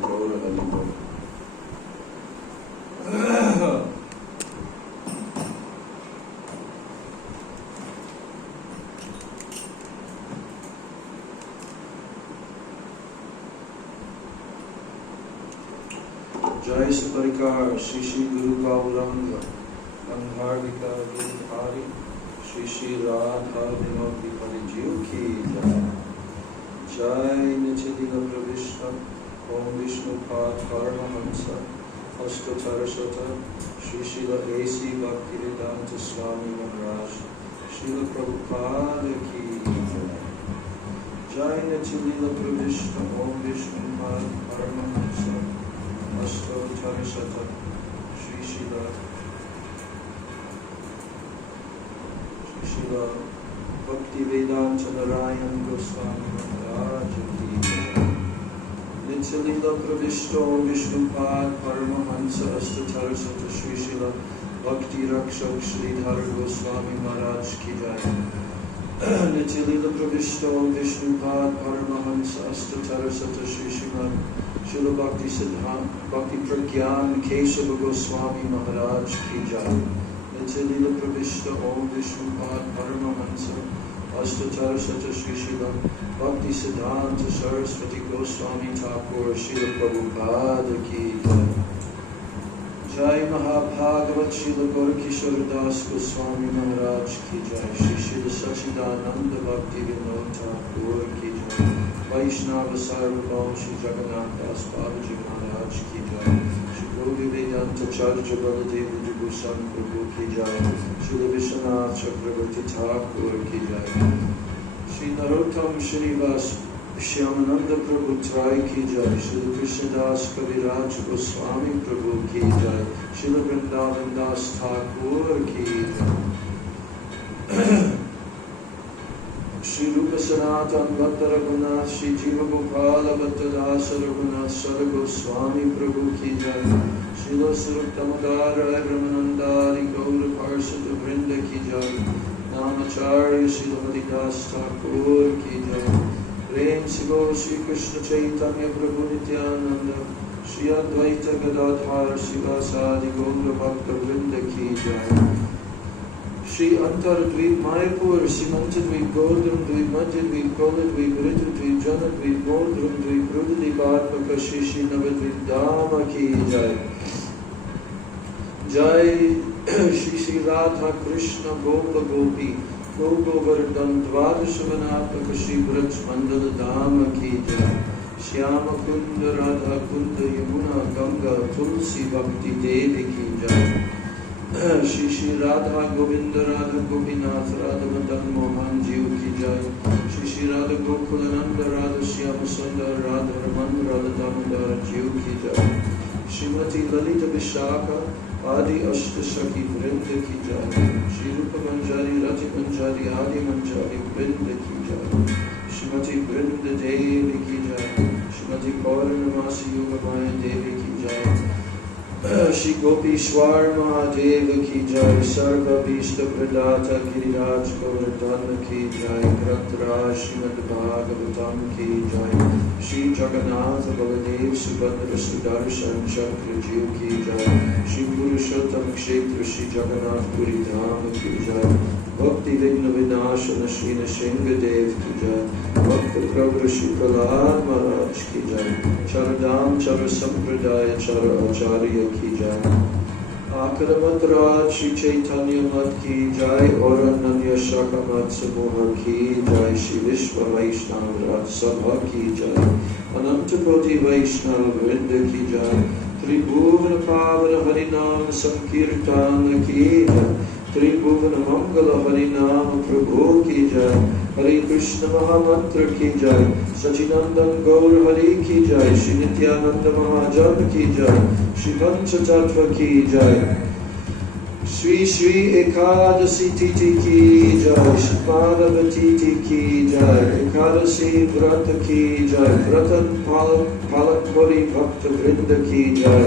Gaura Haribo. Jai Saparikar, Shri Shri Guru Gauranga, Gandharvika Gurudhari, Shri Shri Radha Vinodi Harijiv Ki Jai. Jai Nityananda Pravishna, Om Vishnu Pad Paramahansa, Ashtatarasata, Shri Srila A.C. Bhaktivedanta Swami Maharaj, Srila Prabhupada Ki Jai. Jai Nityananda Pravishna, Om Vishnu Pad Paramahansa, Ashtatarasata, Shri Srila Bhaktivedanta Narayan Goswami Maharaj Ki Jai. Nityananda Pravishto Vishnupad Paramahansa Ashtatarasata Shri Srila Bhakti Rakshak Sridhar Goswami Maharaj Ki Jai. Nityananda Pravishto Vishnupad Paramahansa Ashtatarasata Shri Srila Srila Bhakti Siddhant Bhakti Pragyan Kesava Goswami Maharaj Ki Jai. Nityananda Pravishta Om Vishnupad Paramahansa Ashtatarasata Shri Srila Bhakti Siddhanta Saraswati Goswami Thakur Srila Prabhupada Ki Jai. Jai Mahabhagavat Srila Gaurkishore Das Goswami Maharaj Ki Jai. Shri Srila Sachidananda Bhakti Vinod Thakur Ki Jai. Vaishnava Sarvabhaum Shri Jagannath Das Babaji Maharaj Ki Jai. Shri Gauri Vedanta Charja Baladeva Jagushan Prabhu Ki Jai. Shri Vishwanath Chakravarti Thakur Ki Jai. Shri Narottam Shrivas Shyamananda Prabhu Trai Ki Jai. Shri Krishnadas Kaviraj Goswami Prabhu Ki Jai. Shri Vrindavan Das Thakur Ki Jai. Shri Rupa Sanatan Bhatta Raghunath Shri Jiva Gopala Bhatta Dasa Raghunath Sara Goswami Prabhu Ki Jai. Shri Suruktamadara Ramanandari Gaura Parsada Vrinda Ki Jai. Namacharya Shri Haridas Thakur Ki Jai. Prem Sigo Shri Krishna Chaitanya Prabhu Nityananda Shri Advaita Gadadhar Sivasadi Gaura Bhakta Vrinda Ki Jai. Shri Antardvip Mayapur, Simantadvip Godram Dvip Madhyadvip Koladvip Ritudvip Janadvip Modram Dvip Rudadvip Atmaka Shri Shri Navadvip Dhamma Ki Jai. Jai Shri Shri Radha Krishna Gopa Gopi Govardhan Dvadashavanatmaka Shri Braj Mandala Dhamma Ki Jai. Shyama Kunda Radha Kunda Yamuna Ganga Tulsi Bhakti Devi Ki Jai. Shri Shri Radha Govinda Radha Gopinath Radha Madan Mohan Jiv Ki Jai. Shri Shri Radha Gokulananda Radha Shyama Sundar Radha Raman Radha Damodar Jiv Ki Jai. Shrimati Lalita Vishaka Adi Ashta Shaki Vrinda Ki Jai. Shri Rupa Manjari Rati Manjari Adi Manjari Vrinda Ki Jai. Shrimati Vrinda Devi Ki Jai. Shrimati Pauranamasi Yogamaya Devi Ki Jai. Shri Gopi Shwarma Deva Ki Jai. Sarva Vishta Pradata Giriraj Govardhana Ki Jai. Grantaraj Srimad Bhagavatam Ki Jai. Shri Jagannath Baladev Subhadra Sudarshan Chakra Jiv Ki Jai. Shri Purushottam Kshetra Shri Jagannath Puri Dham Ki Jai. Bhakti Vigna Vinashana Shri Nishinga Dev Ki Jai. Bhakta Pravra Shri Prahlad Maharaj Ki Jai. Charadam Chara Sampradaya Chara Acharya Ki Jai. Akaramat Shri Chaitanya Mat Ki Jai. Aurananya Shakamat Samoha Ki Jai. Shri Vishwa Vaishnav Raj Sabha Ki Jai. Anantapoti Vaishnav Vrinda Ki Jai. Tribhuvana Pavana Harinam Sankirtana Ki Jai. Tribhuvana Mangala Harinam Prabhu Ki Jai. Hare Krishna Mahamantra Ki Jai. Sachinandan Gaur Hari Ki Jai. Shri Nityananda Mahajan Ki Jai. Shri Panchatattva Ki Jai. Shri Shri Ekadasi Titi Ki Jai. Shri Madhavati Ki Jai. Ekadasi Vrata Ki Jai. Vratan Palakvari Bhakta Vrinda Ki Jai.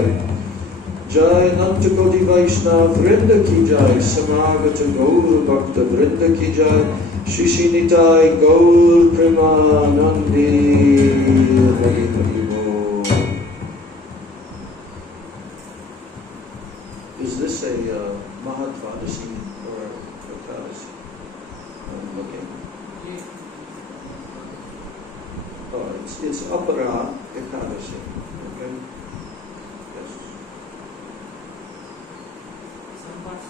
Jai Nantakoti Vaishnav Vrinda Ki Jai. Samagata Gaur Bhakta Vrinda Ki Jai. Shri Shri Nitai Gaur Premanandi Hari Hari Bo. say Mahadvadashi or Ekadashi? I'm looking. Oh, it's Apara Ekadashi. Okay. Yes. Some parts.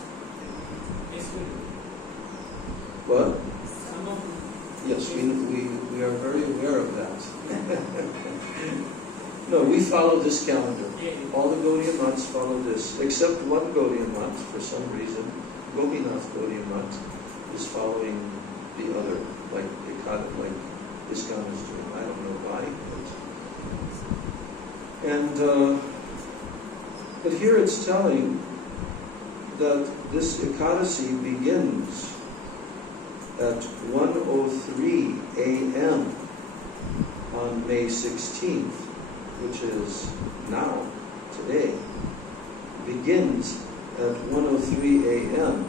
What? Some of. Yes, we are very aware of that. No, we follow this calendar. All the Gaudiya Maths follow this, except one Gaudiya Math, for some reason. Gopinath Gaudiya Math is following the other, like ISKCON is doing. I don't know why. But here it's telling that this Ekadasi begins at 1:03 a.m. on May 16th, which is now, today, begins at 1:03 a.m.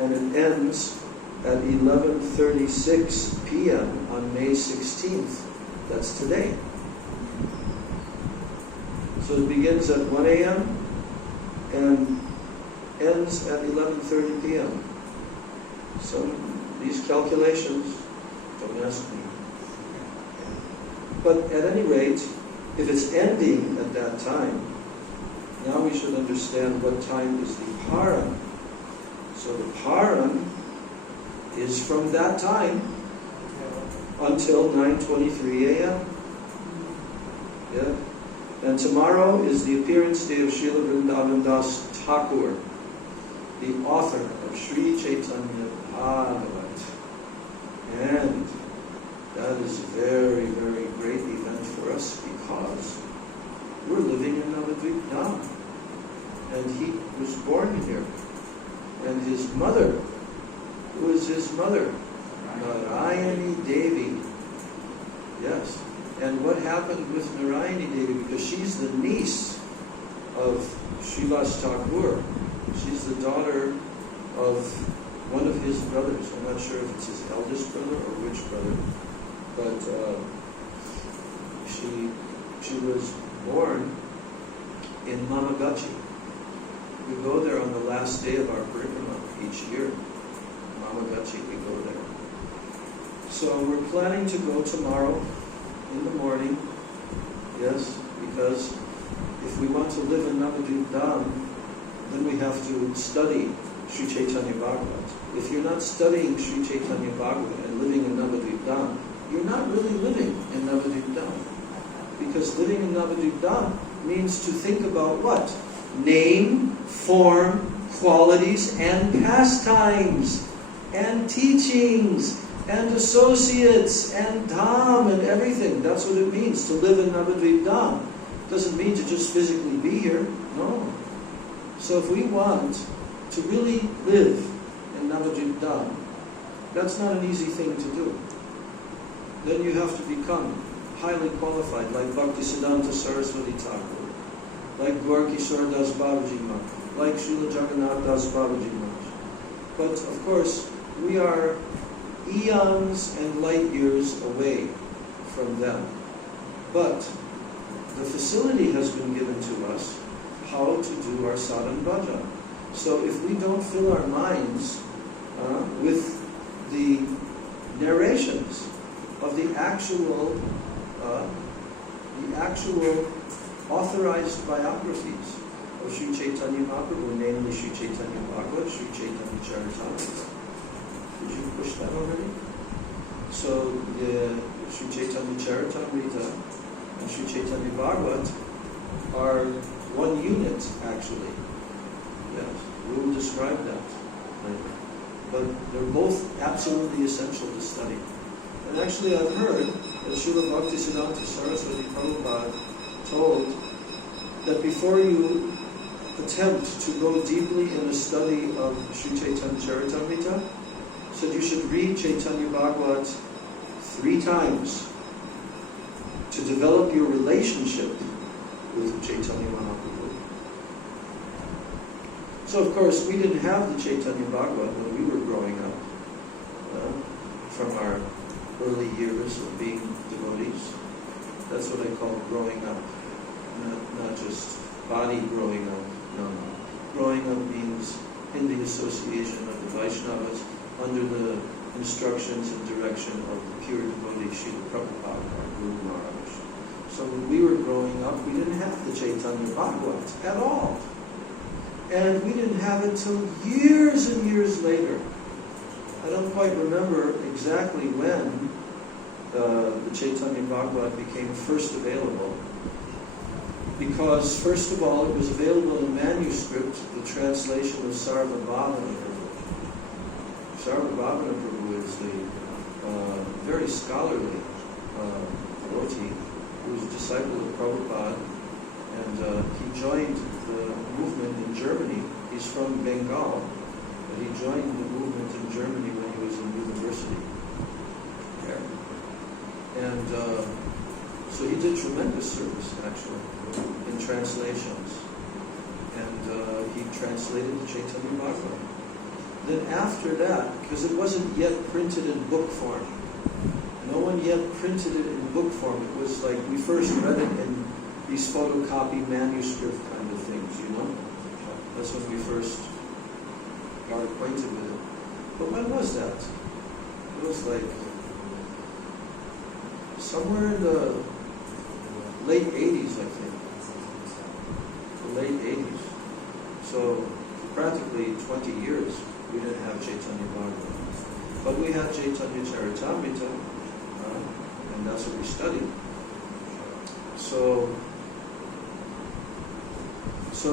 and it ends at 11:36 p.m. on May 16th. That's today. So it begins at 1 a.m. and ends at 11:30 p.m. So these calculations, don't ask me. But at any rate, if it's ending at that time, now we should understand what time is the Paran. So the Paran is from that time until 9:23 a.m. Yeah? And tomorrow is the appearance day of Srila Vrindavan Das Thakur, the author of Sri Chaitanya Bhagavat. And that is a very, very great event for us because we're living in Navadvip now. And he was born here. And his mother, who is his mother? Narayani Devi. Yes. And what happened with Narayani Devi? Because she's the niece of Srivas Thakur. She's the daughter of one of his brothers. I'm not sure if it's his eldest brother or which brother. But she was born in Mamagachi. We go there on the last day of our parikrama each year. Mamagachi, we go there. So we're planning to go tomorrow in the morning. Yes, because if we want to live in Navadvip Dham, then we have to study Sri Chaitanya Bhagavat. If you're not studying Sri Chaitanya Bhagavat and living in Navadvip Dham, you're not really living in Navadvip Dham. Because living in Navadvip Dham means to think about what? Name, form, qualities, and pastimes, and teachings, and associates, and dham, and everything. That's what it means to live in Navadvip Dham. It doesn't mean to just physically be here. No. So if we want to really live in Navadvip Dham, that's not an easy thing to do. Then you have to become highly qualified, like Bhaktisiddhanta Saraswati Thakur, like Dwarkishore Das Babaji Maharaj, like Srila Jagannath Das Babaji Maharaj. But of course, we are eons and light years away from them. But the facility has been given to us how to do our sadhan bhajan. So if we don't fill our minds with the narrations of the actual authorized biographies of Sri Chaitanya Mahaprabhu, namely Sri Chaitanya Bhagavat, Sri Chaitanya Charitamrita. Did you push that already? So the Sri Chaitanya Charitamrita and Sri Chaitanya Bhagavat are one unit, actually. Yes, we will describe that later. But they're both absolutely essential to study. And actually I've heard that Srila Bhaktisiddhanta Saraswati Prabhupada told that before you attempt to go deeply in the study of Sri Chaitanya Charitamrita, said you should read Chaitanya Bhagavat 3 times to develop your relationship with Chaitanya Mahaprabhu. So of course we didn't have the Chaitanya Bhagavat when we were growing up, from our early years of being devotees. That's what I call growing up. Not just body growing up, no. growing up means in the association of the Vaishnavas under the instructions and direction of the pure devotee Srila Prabhupada, our Guru Maharaj. So when we were growing up, we didn't have the Chaitanya Bhagavat at all. And we didn't have it till years and years later. I don't quite remember exactly when the Chaitanya Bhagavat became first available. Because, first of all, it was available in manuscript, the translation of Sarvabhavana Prabhu. Sarvabhavana Prabhu is the very scholarly devotee who was a disciple of Prabhupada, and he joined the movement in Germany. He's from Bengal, but he joined the movement in Germany when he was in university there. And so he did tremendous service, actually, in translations. And he translated the Chaitanya Bhagavat. Then after that, because it wasn't yet printed in book form, no one yet printed it in book form. It was like we first read it in these photocopy manuscript kind of things, you know? That's when we first got acquainted with it. But when was that? It was like somewhere in the late 80s, I think. The late 80s. So practically 20 years we didn't have Chaitanya Bhagavat. But we had Chaitanya Charitamrita, and that's what we studied. So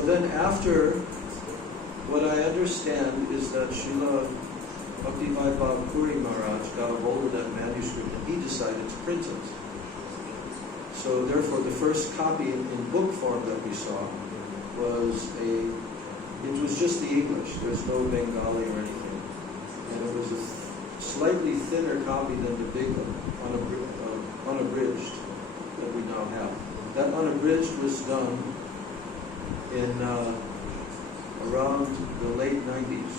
then after, what I understand is that Srila Bhaktivinoda Puri Maharaj got a hold of that manuscript and he decided to print it. So therefore the first copy in book form that we saw it was just the English. There's no Bengali or anything. And it was a slightly thinner copy than the big unabridged that we now have. That unabridged was done in around the late 90s.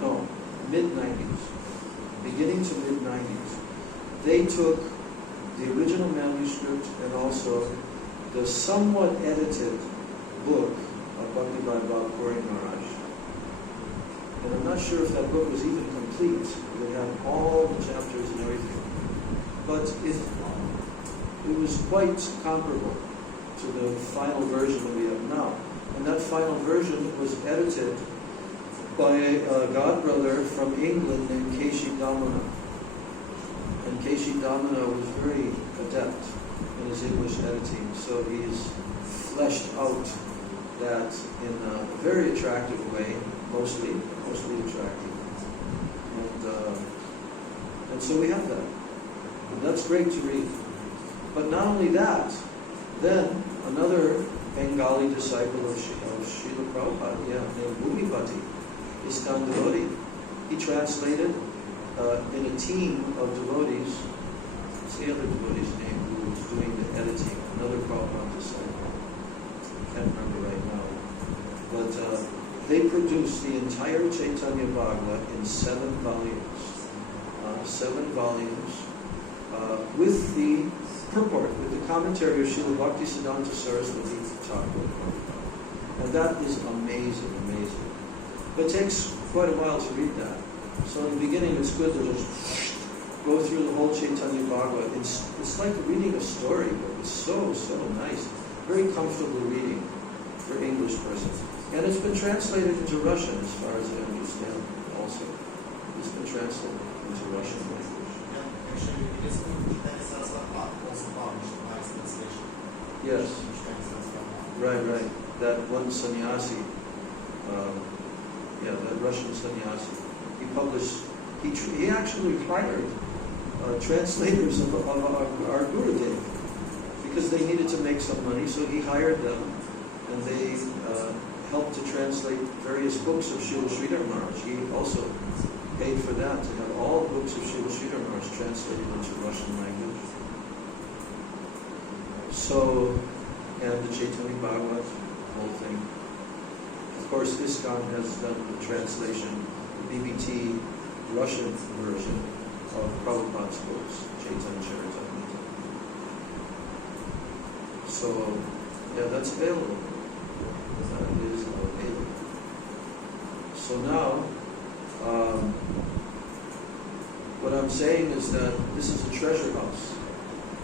No, mid-90s. Beginning to mid-90s. They took the original manuscript and also the somewhat edited book of Bhaktivinoda Puri Maharaj. And I'm not sure if that book was even complete. It had all the chapters and everything. But it was quite comparable to the final version that we have now. And that final version was edited by a godbrother from England named Keshi Damana. And Keshi Damana was very adept in his English editing, so he's fleshed out that in a very attractive way, mostly attractive. And so we have that. And that's great to read. But not only that, then another Bengali disciple of Srila Prabhupada, named Bhumipati, Iskan devotee, he translated in a team of devotees. What's the other devotee's name who was doing the editing? Another Prabhupada disciple. I can't remember right now. But they produced the entire Chaitanya Bhagavat in 7 volumes. 7 volumes with the purport, with the commentary of Srila Bhaktisiddhanta Saraswati Thakur. And that is amazing. But it takes quite a while to read that. So in the beginning it's good to just go through the whole Chaitanya Bhagavat. It's like reading a story book. It's so nice. Very comfortable reading for English persons. And it's been translated into Russian as far as I understand also. It's been translated into Russian language. Yes. Right. That one sannyasi, that Russian sannyasi, he actually hired translators of our Gurudev because they needed to make some money, so he hired them and they helped to translate various books of Srila Sridhar Maharaj. He also paid for that, to have all books of Srila Sridhar Maharaj translated into Russian language. So, and the Chaitanya Bhagavat, the whole thing. Of course, ISKCON has done the translation, the BBT Russian version of Prabhupada's books, Chaitanya Charitamrita. So, that's available. is available. So now, what I'm saying is that this is a treasure house.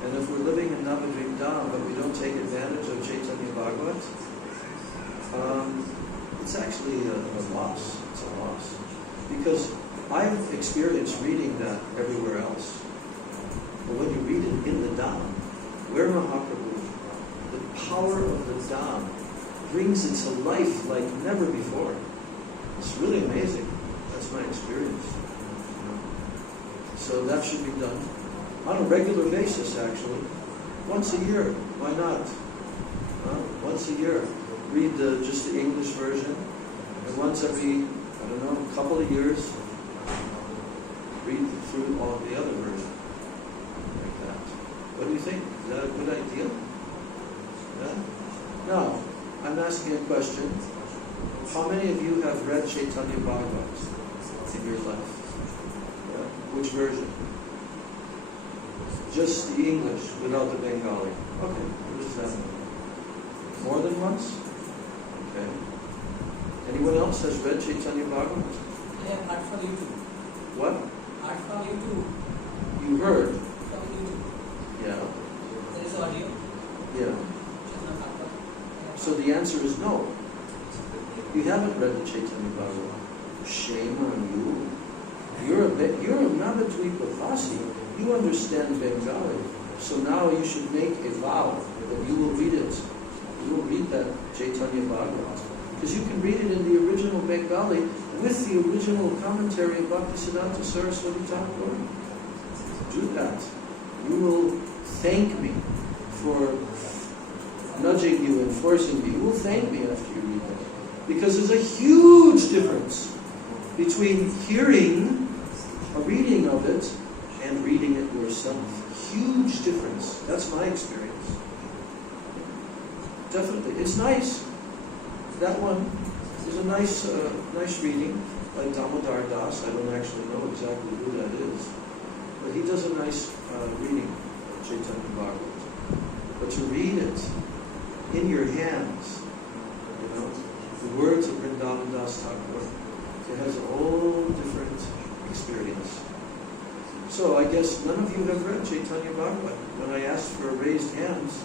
And if we're living in Navadvip Dham, but we don't take advantage of Chaitanya Bhagavat, it's actually a loss. It's a loss. Because I've experienced reading that everywhere else. But when you read it in the Dham, where Mahaprabhu, the power of the Dham brings it to life like never before. It's really amazing. That's my experience. So that should be done on a regular basis, actually. Once a year, why not? Once a year. Read just the English version. And once every, couple of years, read through all the other versions. Like that. What do you think? Is that a good idea? Yeah? Now, I'm asking a question. How many of you have read Chaitanya Bhagavat in your life? Yeah? Which version? Just the English, without the Bengali. Okay, what does that mean? More than once? Okay. Anyone else has read Chaitanya Bhagavat? I have heard from YouTube. What? Heard from YouTube. You heard? From YouTube. Yeah. There is audio. Yeah. So the answer is no. You haven't read the Chaitanya Bhagavat. Shame on you. You're a Navadvipa Vasi. You understand Bengali. So now you should make a vow that you will read it. You will read that Chaitanya Bhagavat. Because you can read it in the original Bengali with the original commentary of Bhaktisiddhanta Saraswati Thakur. Do that. You will thank me for nudging you and forcing me. You will thank me after you read that. Because there's a huge difference between hearing a reading of it and reading it yourself. Huge difference. That's my experience. Definitely. It's nice. That one is a nice reading, like Damodar Das. I don't actually know exactly who that is. But he does a nice reading of Chaitanya Bhagavat. But to read it in your hands, the words of Vrindavan Das Thakur, it has a whole different experience. So I guess none of you have read Chaitanya Bhagavat. When I asked for raised hands,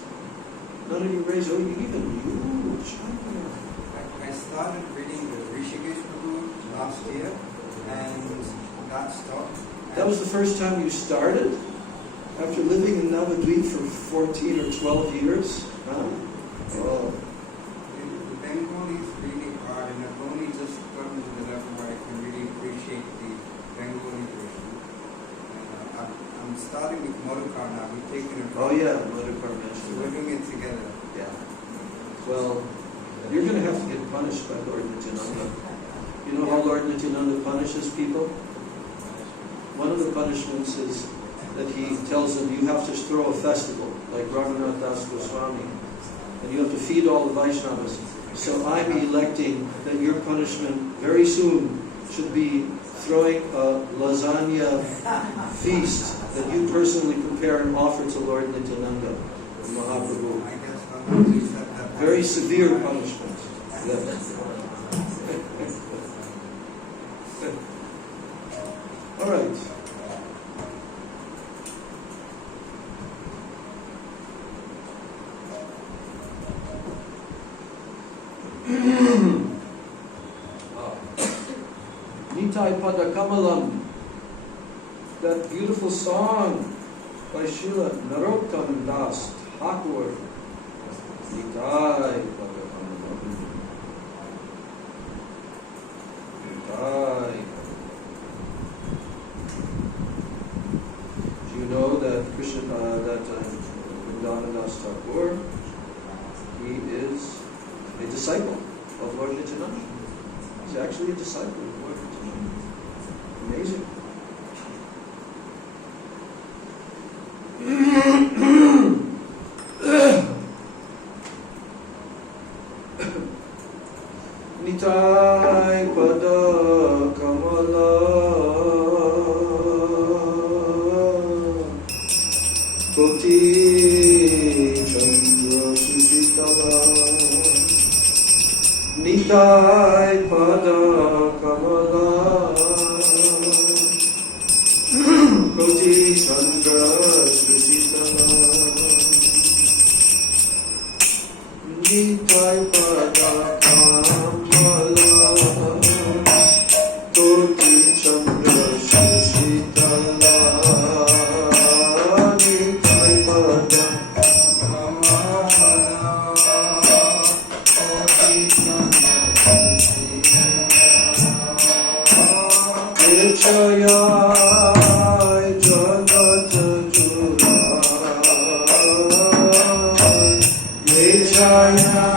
none of you raised. Oh, even you, China. I started reading the Rishikesh book last year, and that stopped. That was the first time you started? After living in Navadvip for 14 or 12 years? Huh? Oh. The Bengali is really hard, and I've only just gotten to the level where I can really appreciate the Bengali version. And I'm starting with Madhukar now. We've taken it. Oh yeah, Madhukar mentioned. So we're doing it together. Yeah. Well, you're going to have to get punished by Lord Nityananda. You know how Lord Nityananda punishes people? One of the punishments is that he tells them you have to throw a festival, like Raghunath Das Goswami, and you have to feed all the Vaishnavas. So I'm electing that your punishment very soon should be throwing a lasagna feast that you personally prepare and offer to Lord Nityananda, Mahaprabhu. I guess I'll use that. Very severe punishment. Yes. All right. Nitai Pada Kamalam, that beautiful song by Srila Narottam Das Thakur. Nitai Pada Kamalam. Nitai. Do you know that Vrindavan Das Thakur, he is a disciple of Lord Nityananda? He's actually a disciple of Lord Nityananda. Amazing. Nitai Pada Kamala Koti Chandra Sushitala Nitai Pada Kamala Koti Chandra Susitana Nitai Pada Kamala Koti Chandra Susitana Nitai Pada Jaya Jagat Jura Jaya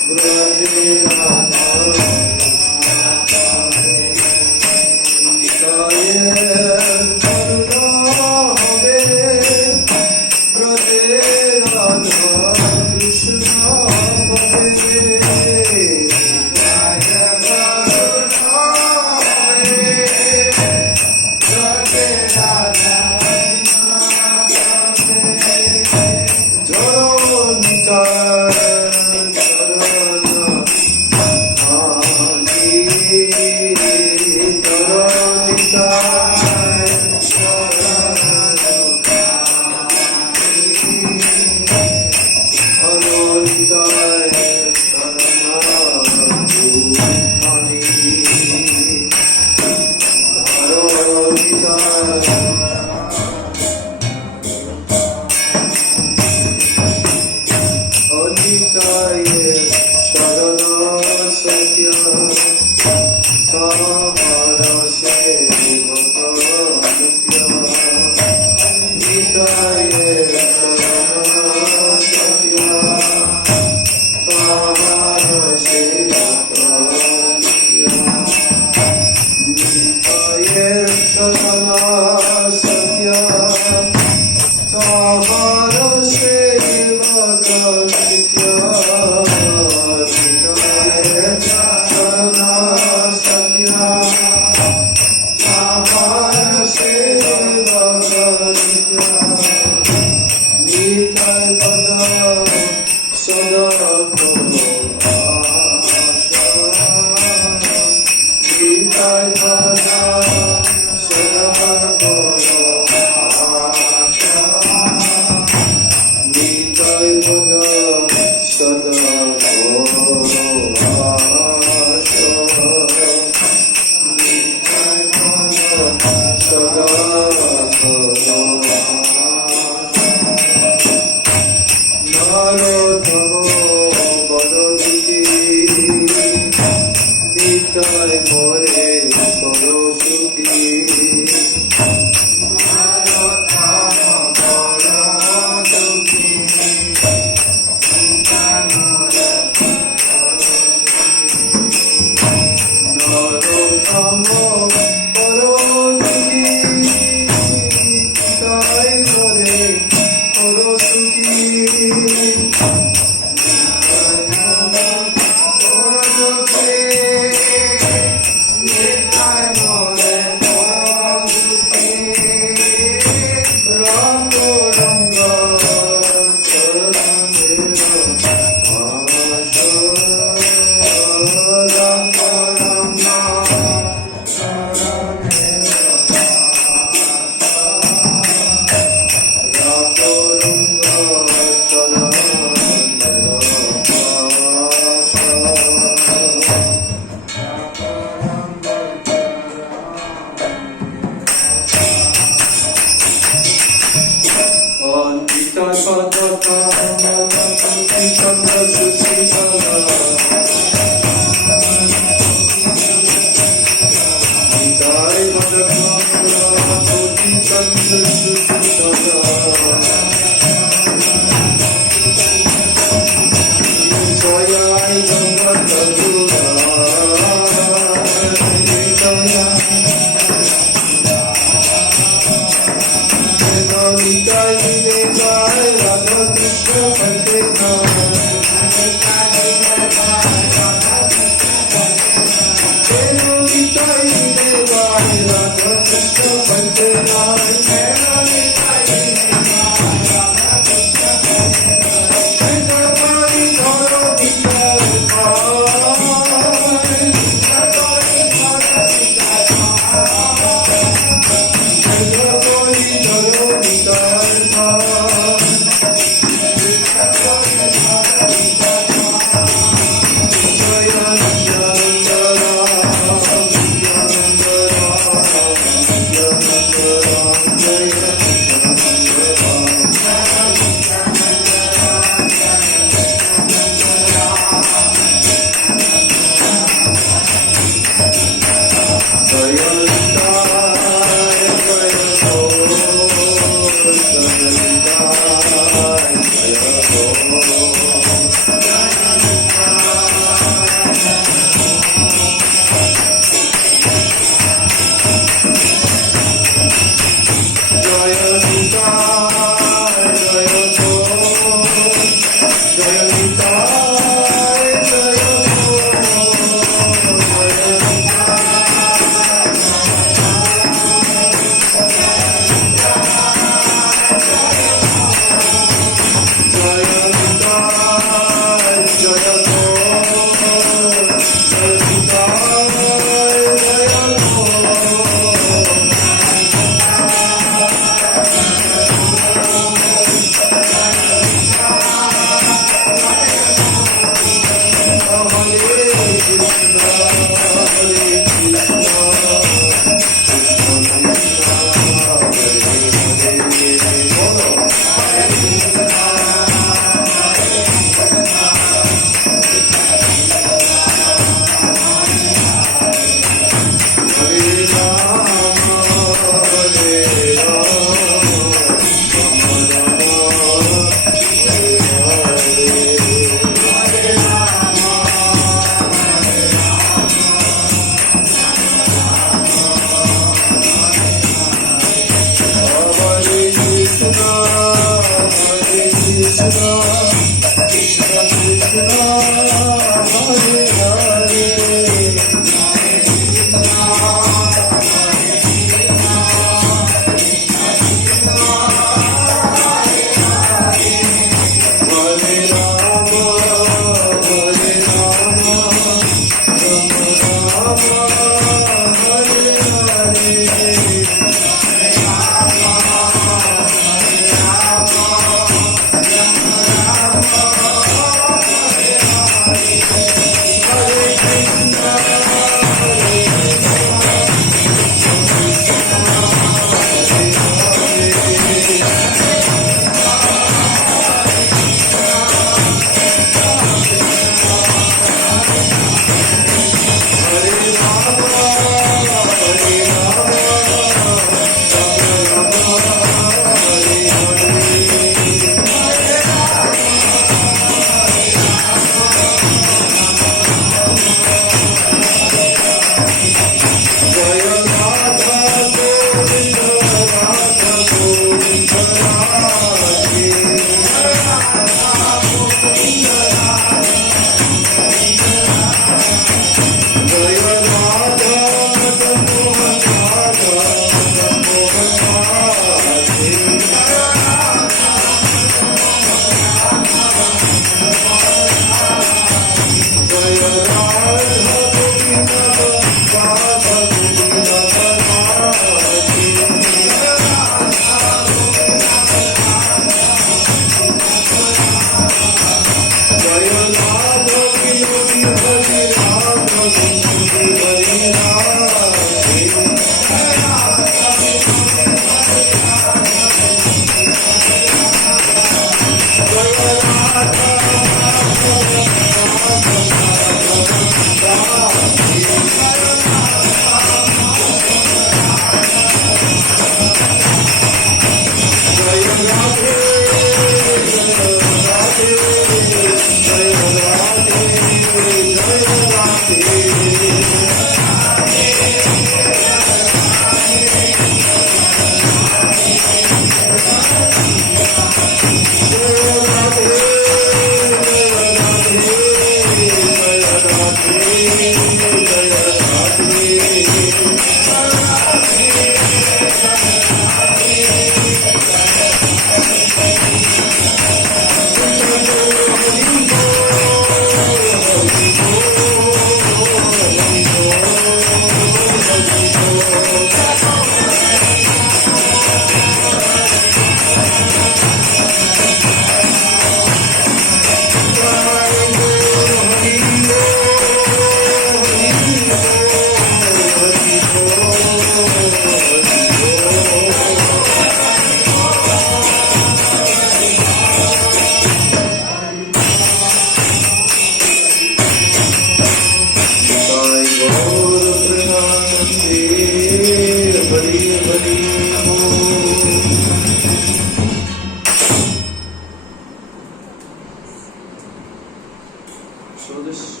So this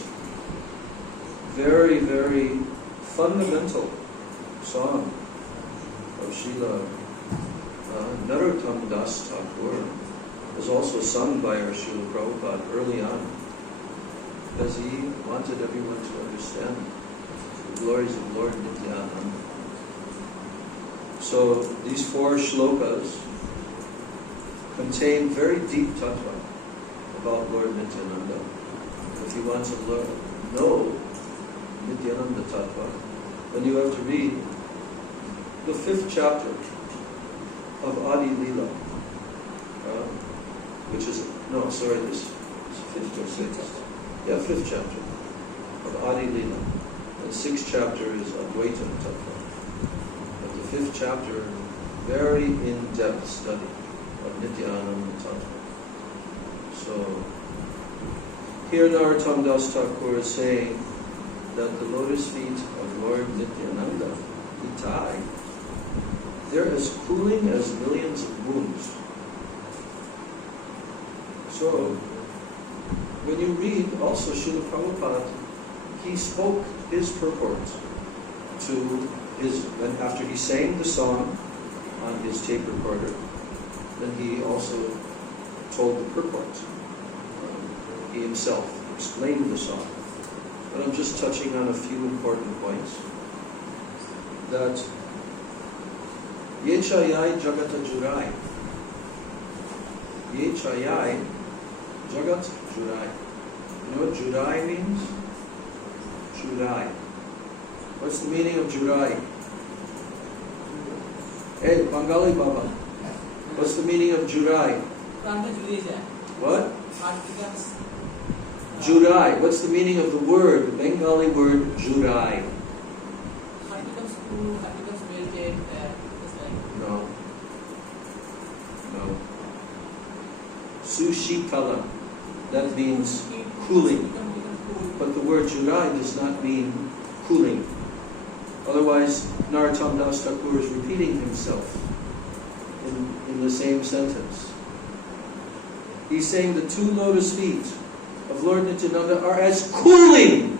very, very fundamental song of Srila Narottam Das Thakur was also sung by our Srila Prabhupada early on, because he wanted everyone to understand the glories of Lord Nityananda. So these 4 shlokas contain very deep tattva about Lord Nityananda. If you want to know Nityananda tattva, then you have to read the 5th chapter of Adi Leela, which is, this is 5th or 6th? Yeah, 5th chapter of Adi Leela. The 6th chapter is Advaita Tattva. But the 5th chapter, very in-depth study of Nityananda Tattva. So, here Narottam Das Thakur is saying that the lotus feet of Lord Nityananda, Itai, they're as cooling as millions of moons. So, when you read also Srila Prabhupada, he spoke his purport to after he sang the song on his tape recorder, then he also told the purport. He himself explained the song. But I'm just touching on a few important points. That Yechayai Jagata Jurai. Yechayai Jagat Jurai. You know what Jurai means? Jurai. What's the meaning of Jurai? Hey, Bengali Baba. What's the meaning of Jurai? What? Jurai. What's the meaning of the word, the Bengali word Jurai? No. Sushitala. That means cooling. But the word Jurai does not mean cooling. Otherwise, Narottam Das Thakur is repeating himself in the same sentence. He's saying the 2 lotus feet of Lord Nityananda are as cooling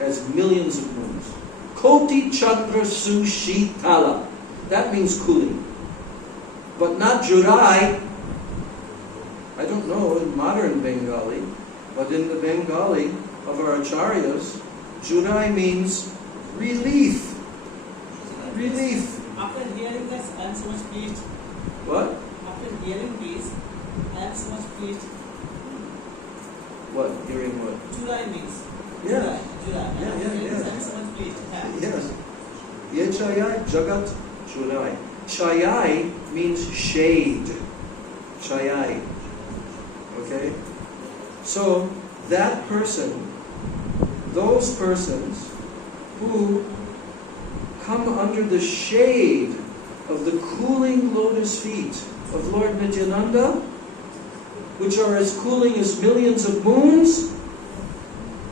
as millions of moons. Koti Chandra Sushitala. That means cooling. But not Jurai. I don't know in modern Bengali, but in the Bengali of our acharyas, Jurai means relief. Relief. After hearing this, I am so much pleased. What? After hearing this, I am so much pleased. What? Hearing what? Jurai means. Yeah. Jurai. Yeah. I am so much pleased. Yes. Yechayai Jagat Jurai. Chayai means shade. Chayai. Okay? So, that person, those persons who come under the shade of the cooling lotus feet of Lord Nityananda, which are as cooling as millions of moons,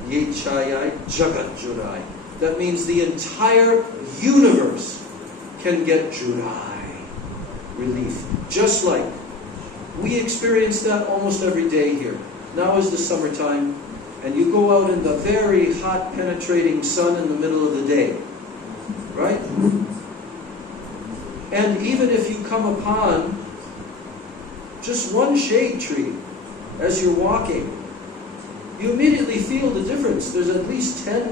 Yechayai Jagat Jurai. That means the entire universe can get Jurai, relief. Just like we experience that almost every day here. Now is the summertime, and you go out in the very hot, penetrating sun in the middle of the day. Right? And even if you come upon just one shade tree as you're walking, you immediately feel the difference. There's at least 10,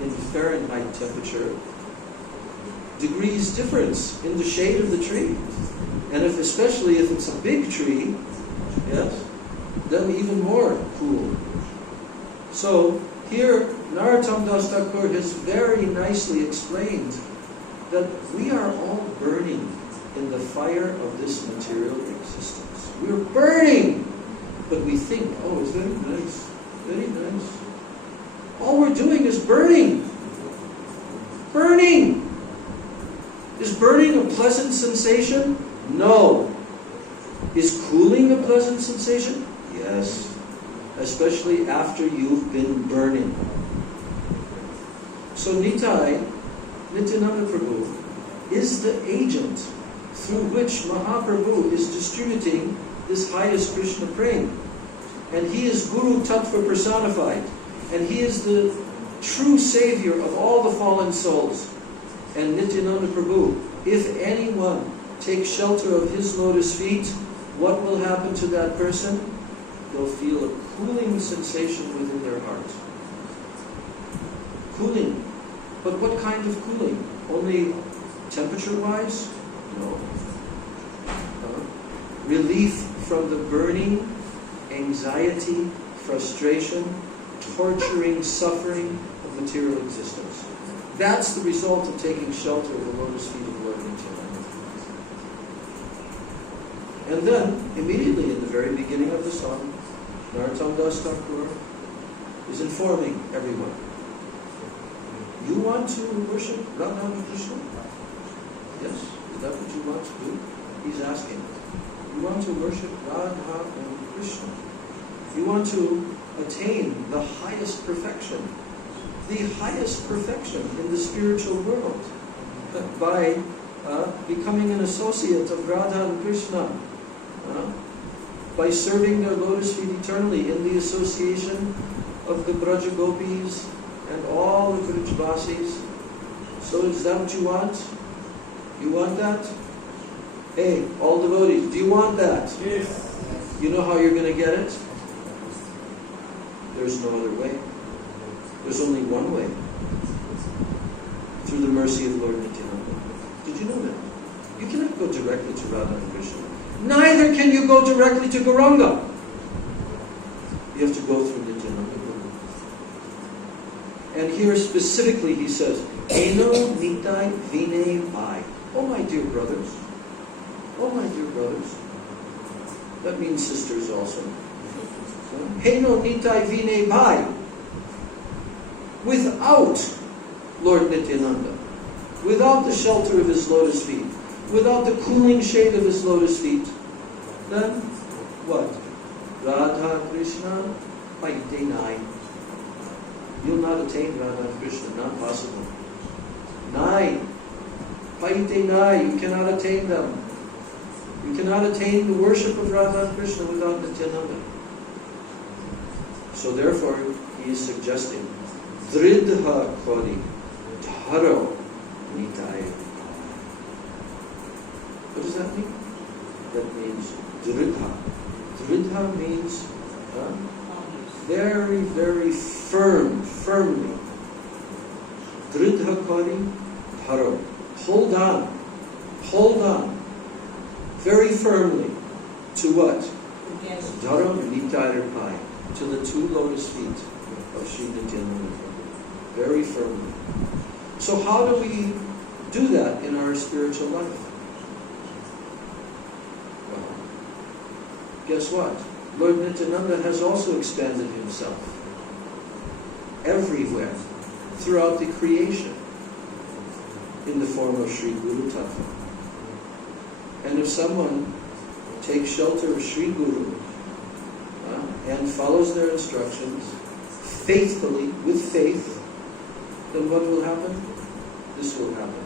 in Fahrenheit temperature, degrees difference in the shade of the tree. And especially if it's a big tree, yes, then even more cool. So here, Narottam Das Thakur has very nicely explained that we are all burning in the fire of this material existence. We're burning! But we think, oh, it's very nice, very nice. All we're doing is burning. Burning! Is burning a pleasant sensation? No. Is cooling a pleasant sensation? Yes. Especially after you've been burning. So Nitai, Nityananda Prabhu, is the agent through which Mahaprabhu is distributing this highest Krishna prema. And he is Guru Tattva personified. And he is the true savior of all the fallen souls. And Nityananda Prabhu, if anyone takes shelter of his lotus feet, what will happen to that person? They'll feel a cooling sensation within their heart. Cooling. But what kind of cooling? Only temperature-wise? No. Relief from the burning, anxiety, frustration, torturing suffering of material existence. That's the result of taking shelter of the lotus feet of Lord Nityananda. And then, immediately in the very beginning of the song, Narottam Das Thakur is informing everyone, you want to worship Radha and Krishna? Yes? Is that what you want to do? He's asking. You want to worship Radha and Krishna? You want to attain the highest perfection in the spiritual world by becoming an associate of Radha and Krishna, by serving their lotus feet eternally in the association of the Braja Gopis and all the Vrajvasis. So is that what you want? You want that? Hey, all devotees, do you want that? Yes. You know how you're going to get it? There's no other way. There's only one way. Through the mercy of Lord Nityananda. Did you know that? You cannot go directly to Radha and Krishna. Neither can you go directly to Gauranga. You have to go through Nityananda. And here specifically he says, Eno nitai vine vai. Oh my dear brothers. Oh my dear brothers. That means sisters also. Eno nitai vine vai. Without Lord Nityananda, without the shelter of his lotus feet, without the cooling shade of his lotus feet, then what? Radha Krishna Paitenai. You'll not attain Radha Krishna, not possible. Nai. Paitenai, you cannot attain them. You cannot attain the worship of Radha Krishna without Nityananda. So therefore, he is suggesting Dridha Kodi Dharo Nitai. What does that mean? That means Dridha. Dridha means very, very firmly. Dridha Kodi Dharo. Hold on. Very firmly. To what? Dharo Nitai Pai. To the two lotus feet of Sri Nityananda. Very firmly. So how do we do that in our spiritual life? Well, guess what? Lord Nityananda has also expanded himself everywhere throughout the creation in the form of Sri Guru Tattva. And if someone takes shelter of Sri Guru and follows their instructions faithfully, with faith, then what will happen? This will happen.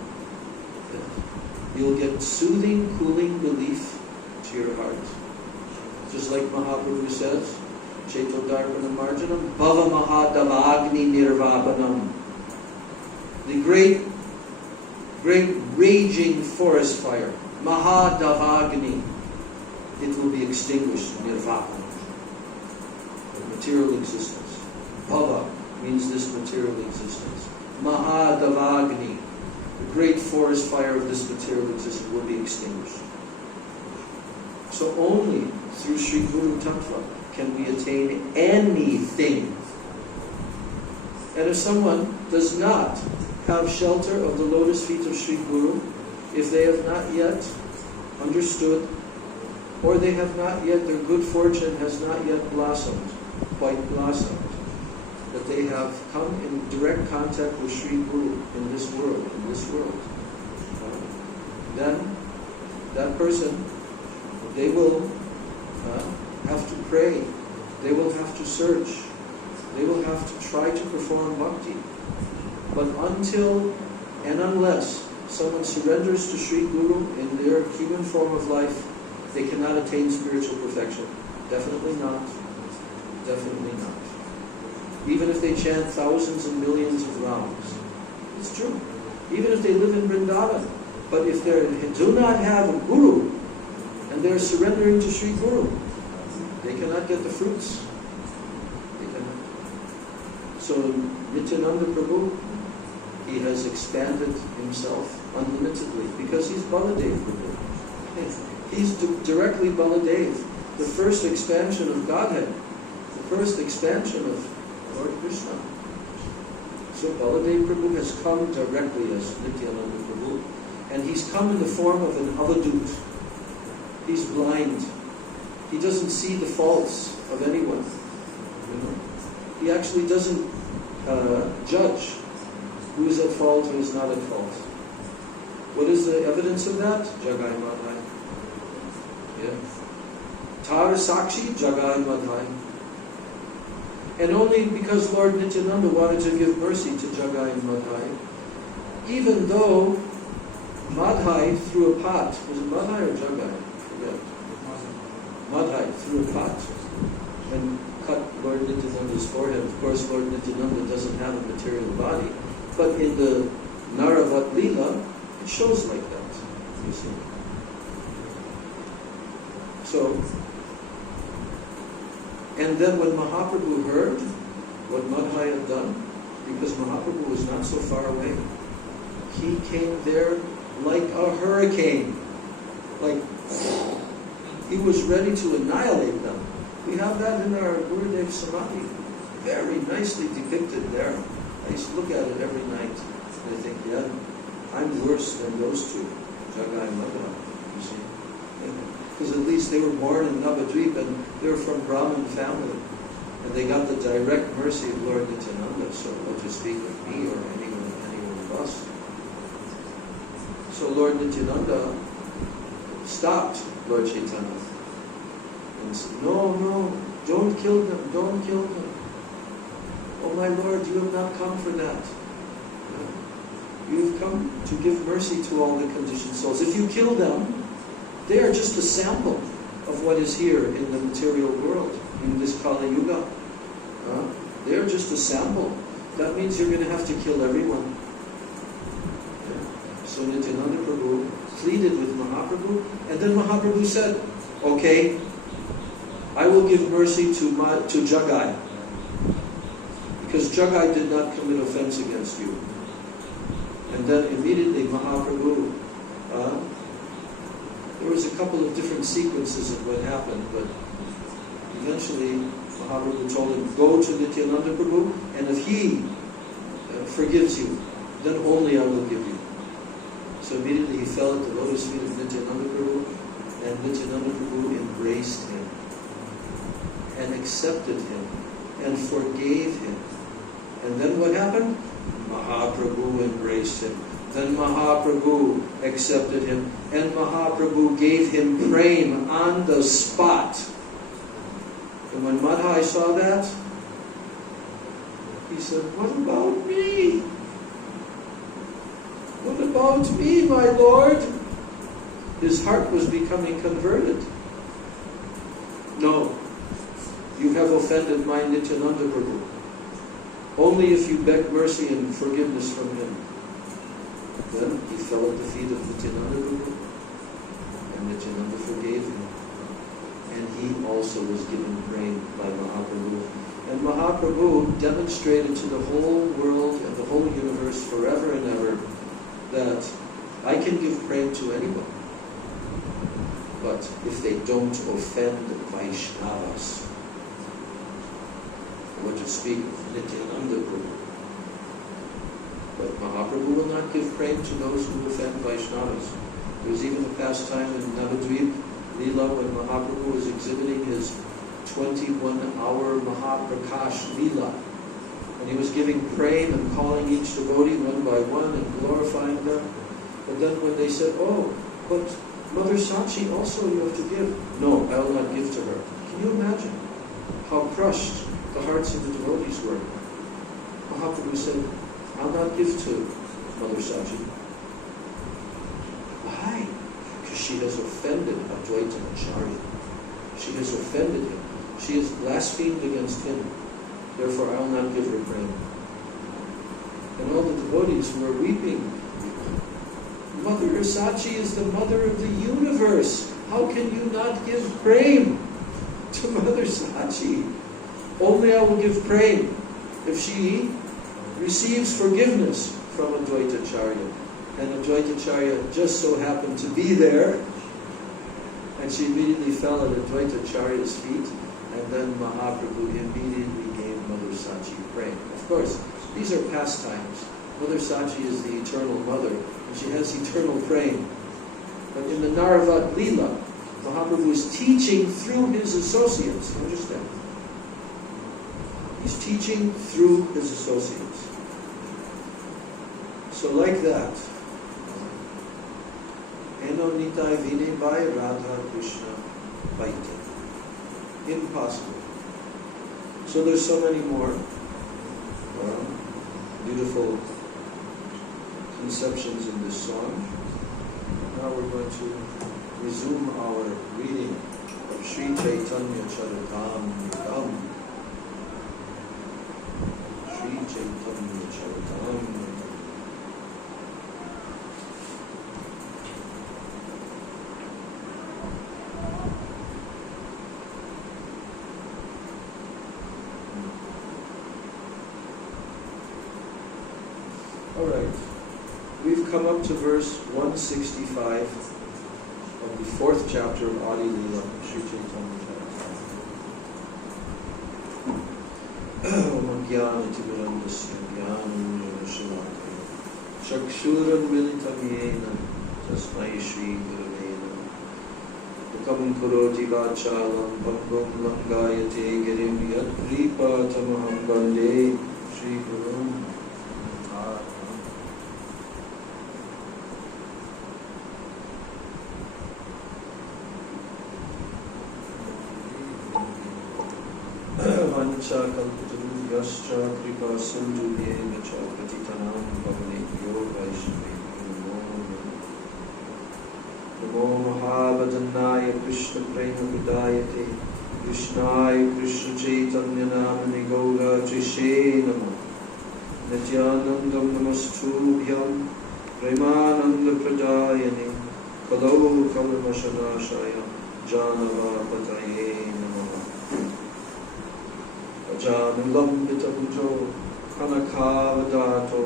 You'll get soothing, cooling relief to your heart. Just like Mahaprabhu says, Chaitodarpana Marjanam, Bhava Mahadavagni Nirvapanam. The great raging forest fire, Mahadavagni, it will be extinguished, Nirvapanam. Material existence. Bhava means this material existence. Mahadavagni, the great forest fire of this material existence, will be extinguished. So only through Sri Guru Tattva can we attain anything. And if someone does not have shelter of the lotus feet of Sri Guru, if they have not yet understood, or they have not yet, their good fortune has not yet quite blossomed, that they have come in direct contact with Sri Guru in this world, then that person, they will have to pray, they will have to search, they will have to try to perform bhakti. But until and unless someone surrenders to Sri Guru in their human form of life, they cannot attain spiritual perfection. Definitely not. Definitely not. Even if they chant thousands and millions of rounds. It's true. Even if they live in Vrindavan. But if they do not have a guru, and they're surrendering to Sri Guru, they cannot get the fruits. They cannot. So Nityananda Prabhu, he has expanded himself unlimitedly because he's Baladev Prabhu. He's directly Baladev, the first expansion of Godhead, the first expansion of Lord Krishna. So Baladev Prabhu has come directly as Nityananda Prabhu, and he's come in the form of an avadut. He's blind. He doesn't see the faults of anyone. You know? He actually doesn't judge who is at fault, who is not at fault. What is the evidence of that? Jagai Madhai. Yeah. Tar Sakshi Jagai Madhai. And only because Lord Nityananda wanted to give mercy to Jagai and Madhai, even though Madhai threw a pot, was it Madhai or Jagai? Yeah. Madhai threw a pot and cut Lord Nityananda's forehead. Of course, Lord Nityananda doesn't have a material body, but in the Naravat Leela, it shows like that, you see. So, and then when Mahaprabhu heard what Madhai had done, because Mahaprabhu was not so far away, he came there like a hurricane. Like, he was ready to annihilate them. We have that in our Gurudev Samadhi, very nicely depicted there. I used to look at it every night, and I think, yeah, I'm worse than those two, Jagai and Madhai, you see. Because at least they were born in Navadvip, and they were from Brahmin family, and they got the direct mercy of Lord Nityananda, so what to speak of me or anyone of us. So Lord Nityananda stopped Lord Chaitanya and said, no, don't kill them, don't kill them. Oh my Lord, you have not come for that. You have come to give mercy to all the conditioned souls. If you kill them, they are just a sample of what is here in the material world, in this Kali Yuga. They are just a sample. That means you're going to have to kill everyone. So Nityananda Prabhu pleaded with Mahaprabhu, and then Mahaprabhu said, okay, I will give mercy to Jagai, because Jagai did not commit offense against you. And then immediately Mahaprabhu, there was a couple of different sequences of what happened, but eventually Mahaprabhu told him, go to Nityananda Prabhu, and if he forgives you, then only I will give you. So immediately he fell at the lotus feet of Nityananda Prabhu, and Nityananda Prabhu embraced him, and accepted him, and forgave him. And then what happened? Mahaprabhu embraced him. Then Mahaprabhu accepted him, and Mahaprabhu gave him prema on the spot. And when Madhai saw that, he said, what about me? What about me, my Lord? His heart was becoming converted. No, you have offended my Nityananda Prabhu. Only if you beg mercy and forgiveness from him. Then he fell at the feet of Nityananda Prabhu, and Nityananda forgave him. And he also was given prema by Mahaprabhu. And Mahaprabhu demonstrated to the whole world and the whole universe forever and ever that I can give prema to anyone. But if they don't offend Vaishnavas, what to speak of Nityananda Prabhu. But Mahaprabhu will not give prema to those who offend Vaishnavas. There was even a pastime in Navadvip Leela when Mahaprabhu was exhibiting his 21-hour Mahaprakash Leela. And he was giving prema and calling each devotee one by one and glorifying them. But then when they said, oh, but Mother Sachi also you have to give. No, I will not give to her. Can you imagine how crushed the hearts of the devotees were? Mahaprabhu said, I'll not give to Mother Sachi. Why? Because she has offended Advaita Acharya. She has offended him. She has blasphemed against him. Therefore, I will not give her prema. And all the devotees were weeping. Mother Sachi is the mother of the universe. How can you not give prema to Mother Sachi? Only I will give prema if she receives forgiveness from Advaitacharya. And Advaitacharya just so happened to be there. And she immediately fell at Advaitacharya's feet. And then Mahaprabhu immediately gave Mother Sachi prema. Of course, these are pastimes. Mother Sachi is the eternal mother, and she has eternal prema. But in the Navadvip Leela, Mahaprabhu is teaching through his associates. You understand? He's teaching through his associates. So like that, Eno Nitai Vine by Radha Krishna Vaite. Impossible. So there's so many more beautiful conceptions in this song. Now we're going to resume our reading of Sri Chaitanya Charitamrita. Sri Chaitanya Charitamrita. Alright, we've come up to verse 165 of the 4th chapter of Adi Leela, Sri Chaitanya Charitamrita. Om Jnana Timirandasya Jnanam Shalakaya Chakshuran Militam Yena Tasmai Shri Gurave Namah Ukam Kuroti Vachalam Bhagvam Langayate Girim Yat Kripa Tamaham Bande Shri Gurum. Vancha kalpataru yascha kripa sindhu yeva cha patitanam pavanebhyo vaishnavebhyo namo mahabhadanaya krishna prema hridayate krishnaya krishna chaitanya namani gaura trishe namo nityanandam namastubhyam premananda pradayane kalau kalmashanashaya janavapataye namaha Janulambitabujo Kanakavadato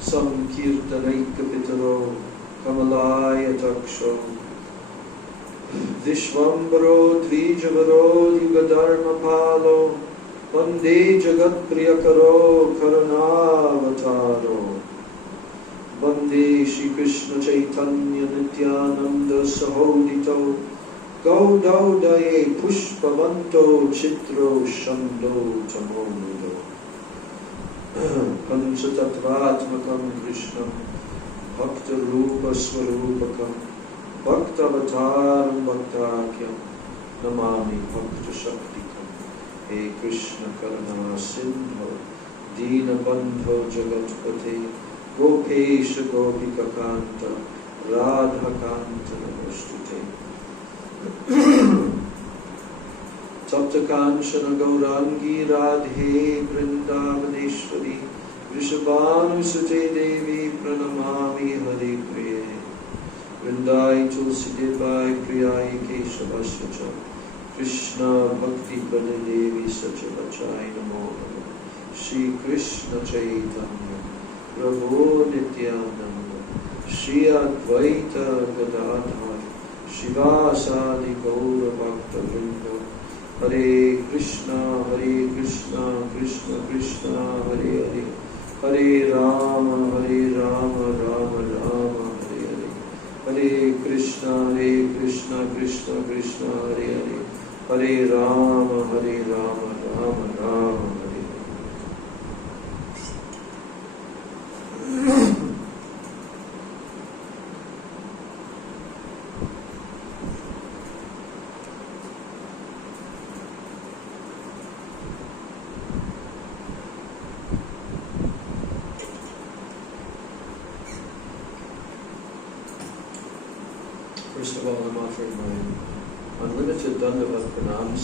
Samkirtanaikapitaro Kamalaya Taksho Vishwambaro Dvijavaro Yugadharma Palo Vande Jagat Priyakaro Karanavataro Vande Shri Krishna Chaitanya Nityananda Sahodito Gaudaudaye Pushpavanto Chitro Shando Tamomudo Panchatattvatmakam Krishnam Bhakta Rupa Swarupakam Bhaktavataram Bhaktakyam Namami Bhakta Shaktikam He Krishna Karana Sindho Dina Bandho Jagatpate Gopesha Gopika Kanta Radha Kanta Namostute Saptakanshana Gaurangi Radhe Vrindavaneshwari Vrishabhanusute Devi Pranamami Hare Priye Vrindai Tulsi Devi Priyai Keshavasvacha Krishna Bhakti Prade Devi Sacha Vachai Namo Shri Krishna Chaitanya Prabhu Nityananda Shri Advaita Gadadhar Shivasadi Gaura Bhakta Vrinda Hare Krishna Krishna Krishna Hare Hare Hare Rama Rama Rama Hare Hare Hare Krishna Krishna Krishna Hare Hare Hare Rama Rama Rama Hare Hare. First of all, I'm offering my unlimited Dandavat pranams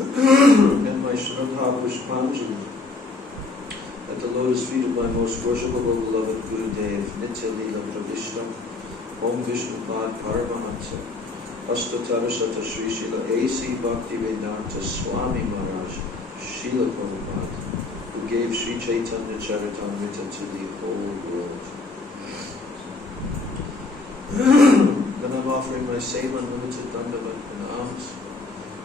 and my Shraddha Pushpanjali at the lotus feet of my most worshipable beloved Gurudev, Nitya Leela Pravishta, Om Vishnu Pad Paramahansa, Ashtatarashata Sri Srila A.C. Bhaktivedanta Swami Maharaj, Srila Prabhupada, who gave Sri Chaitanya Charitamrita to the whole world. Then I'm offering my same unlimited Dandavat Pranams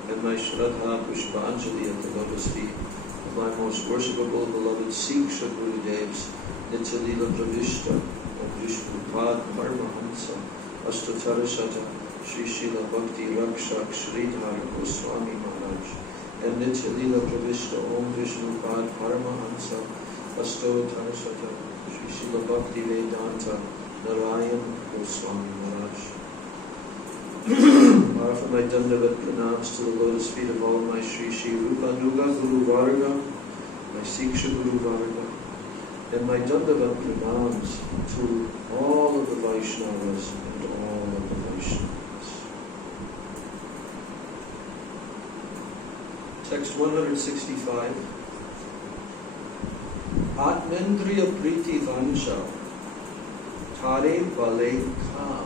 and my Shraddha Pushpanjali at the lotus feet of my most worshipable beloved Siksha Gurudevs, Nitya Leela Pravishta, Om Vishnu Pad Paramahansa, Ashtatarashata Sri Srila Bhakti Rakshak Sridhar Goswami Maharaj, and Nitya Leela Pravishta Om Vishnu Pad Paramahansa, Ashtatarashata Sri Srila Bhakti Vedanta Narayan Goswami Maharaj. I offer my Dandavat Pranams to the lotus feet of all my Sri Sri Rupanuga Guru Varga, my Siksha Guru Varga, and my Dandavat Pranams to all of the Vaishnavas and all of the Vaishnavas. Text 165. Atmendriya Priti Vansha Tare Vale Kam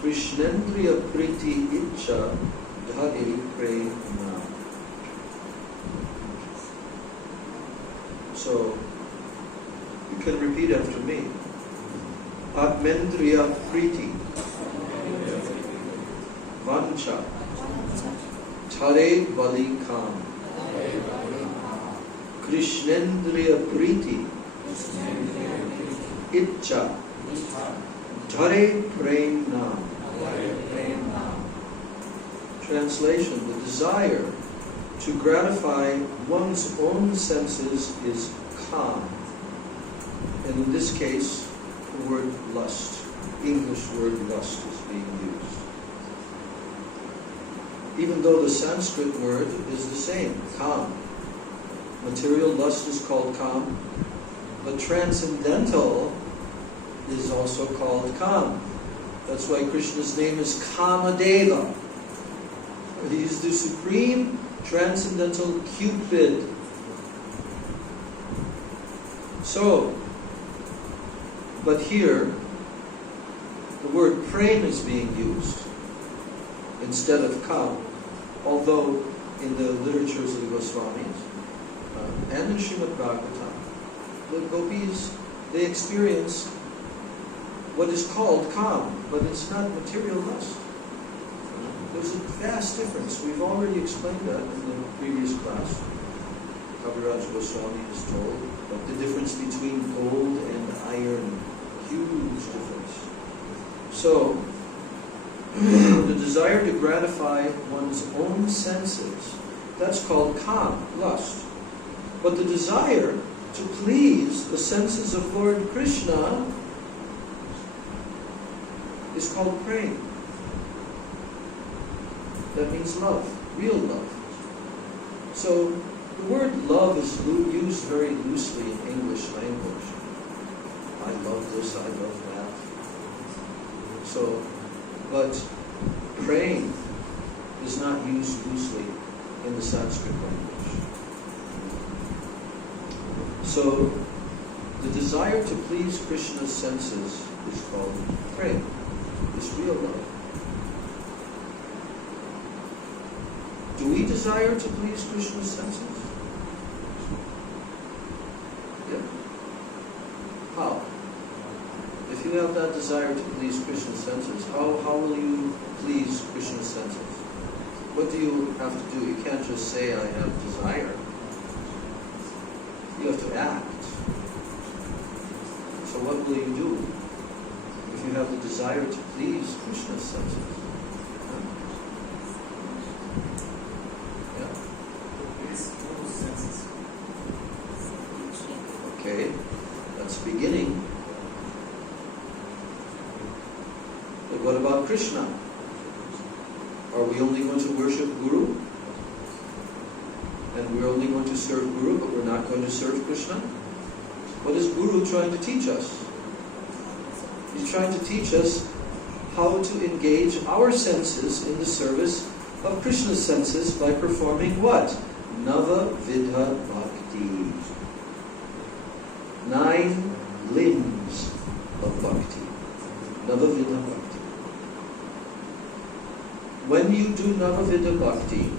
Krishnendriya Priti Icha Dhari Prema. So, you can repeat after me. Atmendriya Priti Vancha Tare Vali Kam Krishnendriya Priti Icha Dhare Prema. Translation: the desire to gratify one's own senses is kam. And in this case, the word lust, English word lust, is being used. Even though the Sanskrit word is the same, kam. Material lust is called kam, but transcendental is also called kam. That's why Krishna's name is Kamadeva. He is the supreme transcendental Cupid. So, but here, the word prem is being used instead of kam, although in the literatures of the Goswamis and in Srimad Bhagavatam, the gopis, they experience what is called kam, but it's not material lust. There's a vast difference. We've already explained that in the previous class. Kaviraj Goswami has told about the difference between gold and iron. Huge difference. So, the desire to gratify one's own senses, that's called kam, lust. But the desire to please the senses of Lord Krishna is called prem. That means love, real love. So the word love is used very loosely in English language. I love this, I love that. So, but prem is not used loosely in the Sanskrit language. So the desire to please Krishna's senses is called prem. It's real love. Do we desire to please Krishna's senses? Yeah. How? If you have that desire to please Krishna's senses, how will you please Krishna's senses? What do you have to do? You can't just say, I have desire. You have to act. So what will you do if you have the desire to please Krishna's senses? Okay, that's the beginning. But what about Krishna? Are we only going to worship Guru? And we're only going to serve Guru, but we're not going to serve Krishna? What is Guru trying to teach us? He's trying to teach us how to engage our senses in the service of Krishna's senses by performing what? Navadvip Bhakti. 9 limbs of Bhakti. Navadvip Bhakti. When you do Navadvip Bhakti,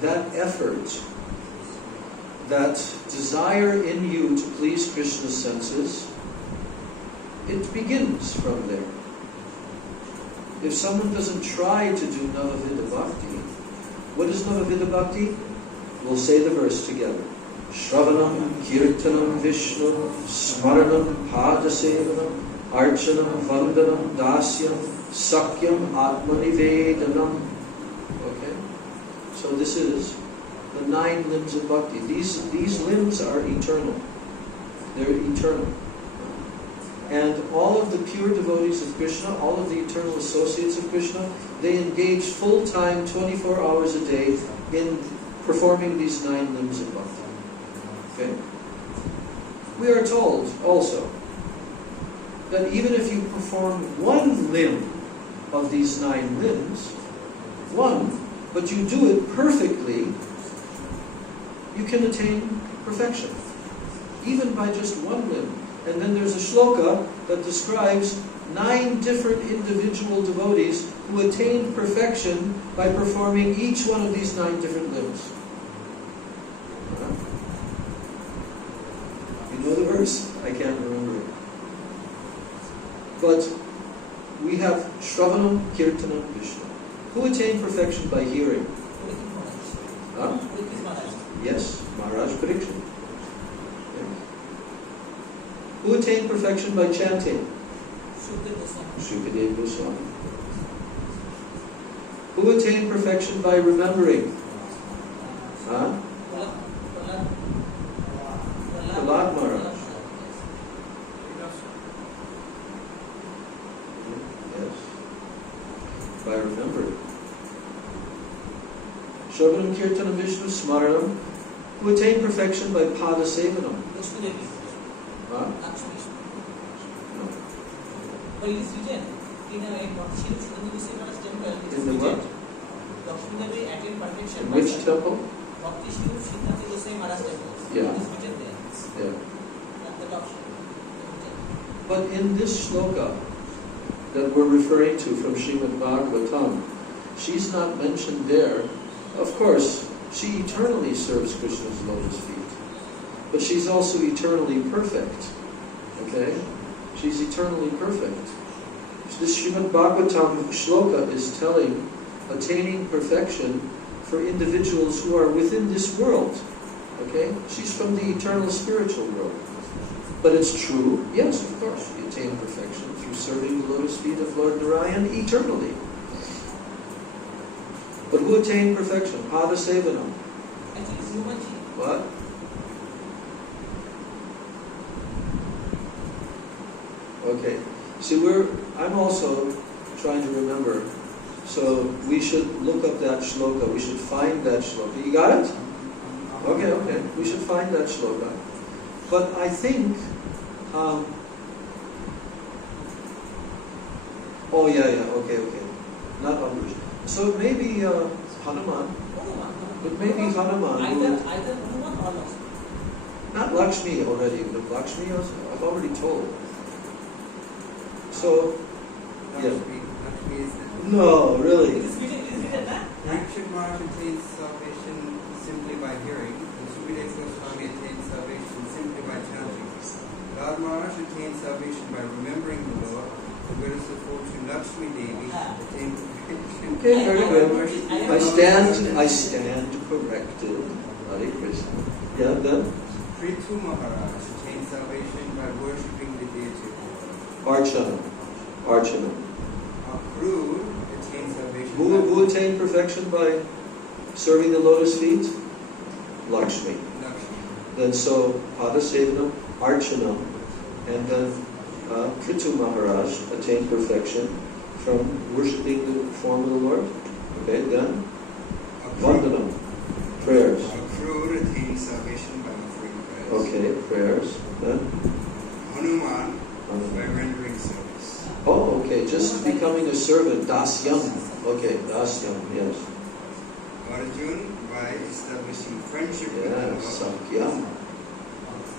that effort, that desire in you to please Krishna's senses, it begins from there. If someone doesn't try to do Navadvip Bhakti, what is Navadvip Bhakti? We'll say the verse together. Shravanam, Kirtanam, Vishnu, Smaranam, Padasevanam, Archanam, Vandanam, Dasyam, Sakyam, Atmanivedanam. Okay? So this is the 9 limbs of Bhakti. These limbs are eternal. They're eternal. And all of the pure devotees of Krishna, all of the eternal associates of Krishna, they engage full-time, 24 hours a day in performing these 9 limbs of Bhakti. Okay? We are told also that even if you perform one limb of these 9 limbs, but you do it perfectly, you can attain perfection, even by just one limb. And then there's a shloka that describes 9 different individual devotees who attained perfection by performing each one of these 9 different limbs. You know the verse? I can't remember it. But we have Shravanam, Kirtanam, Vishnu. Who attained perfection by hearing? Huh? Yes, Maharaj Parikshit. Who attained perfection by chanting? Shukadeva Goswami. Who attained perfection by remembering? Huh? Prahlad Maharaj. Yes. By remembering. Shravanam, Kirtanam, Vishnu, Smaranam. Who attained perfection by Padasevanam? Huh? No. But it is written in In the what? Lakshmi attained perfection. In which temple? Bhakti Shri Srimad Goswami Maharaj temple. Yeah. It is written there. Yeah. At the top. But in this shloka that we're referring to from Srimad Bhagavatam, she's not mentioned there. Of course, she eternally serves Krishna's lotus feet. But she's also eternally perfect. Okay? She's eternally perfect. This Srimad Bhagavatam shloka is telling attaining perfection for individuals who are within this world. Okay? She's from the eternal spiritual world. But it's true, yes, of course, you attain perfection through serving the lotus feet of Lord Narayan eternally. But who attained perfection? Pada Sevanam. Actually, it's Numaji. What? Okay. See, I'm also trying to remember. So we should look up that shloka. We should find that shloka. You got it? Okay. We should find that shloka. But I think, okay. Not Ambush. So maybe Hanuman. But maybe Hanuman. Either Hanuman or Lakshmi. Not Lakshmi already, but Lakshmi I've already told. So, yeah. Lakshmi is No, really. It is written that? Parikshit Maharaj attains salvation simply by hearing, and Sukadeva Goswami attains salvation simply by chanting. Lord Maharaj attains salvation by remembering the Lord. The goddess of fortune Lakshmi Devi attained perfection. Okay, very good. I stand corrected. Hare Krishna. Yeah, then? Prithu Maharaj attained salvation by worshipping the deity. Archana. Akrur attained salvation Who attained perfection by serving the lotus feet? Lakshmi. Then so, Pada Sevanam, Archana, and then Prithu Maharaj attained perfection from worshipping the form of the Lord. Okay, then Vandanam, prayers. Akrur attained salvation by offering prayers. Okay, prayers. Then Hanuman by rendering service. Oh, okay, just becoming a servant, dasyam. Okay, dasyam, yes. Arjun by establishing friendship with the Yeah, Lord. sakyam.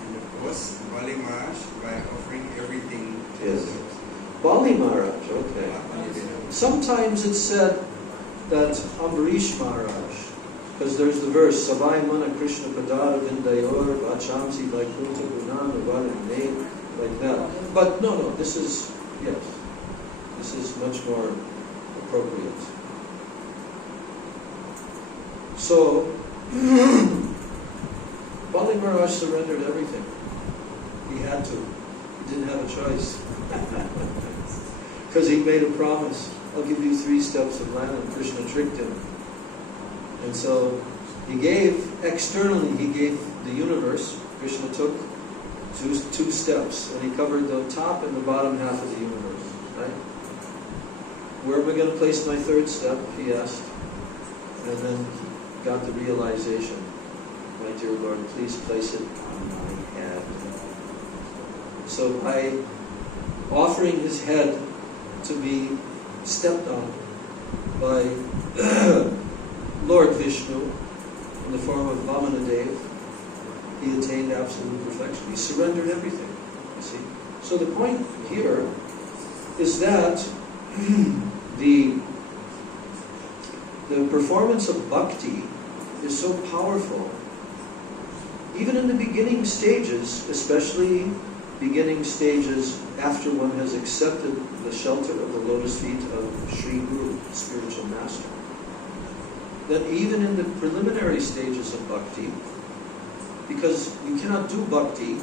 And of course, Bali Maharaj by offering everything to Yes. the service. Bali Maharaj, okay. Sometimes it's said that Ambarish Maharaj, because there's the verse, Savai Mana Krishna Padara Vindayor Vachamsi Vaikuntha Gunana Vadane, like that. But no, this is, yes, this is much more appropriate. So, Bali Maharaj surrendered everything. He had to. He didn't have a choice. Because he made a promise. I'll give you 3 steps of land, and Krishna tricked him. And so he gave, externally he gave the universe. Krishna took two steps, and he covered the top and the bottom half of the universe. Right? Where am I going to place my 3rd step? He asked. And then he got the realization, my dear Lord, please place it on my head. So by offering his head to be stepped on by Lord Vishnu in the form of Vamanadev, he attained absolute perfection. He surrendered everything, you see. So the point here is that the performance of bhakti is so powerful. Even in the beginning stages, especially beginning stages after one has accepted the shelter of the lotus feet of Sri Guru, spiritual master, that even in the preliminary stages of bhakti, because you cannot do bhakti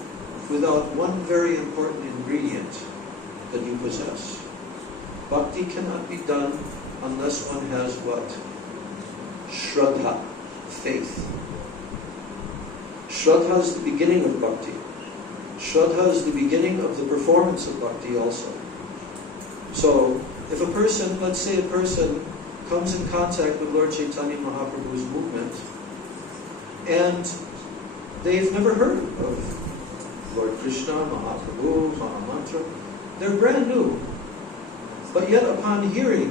without one very important ingredient that you possess. Bhakti cannot be done unless one has what? Shraddha, faith. Shraddha is the beginning of bhakti. Shraddha is the beginning of the performance of bhakti also. So, if a person, let's say a person comes in contact with Lord Chaitanya Mahaprabhu's movement, and they've never heard of Lord Krishna, Mahaprabhu, Mahamantra, they're brand new. But yet upon hearing,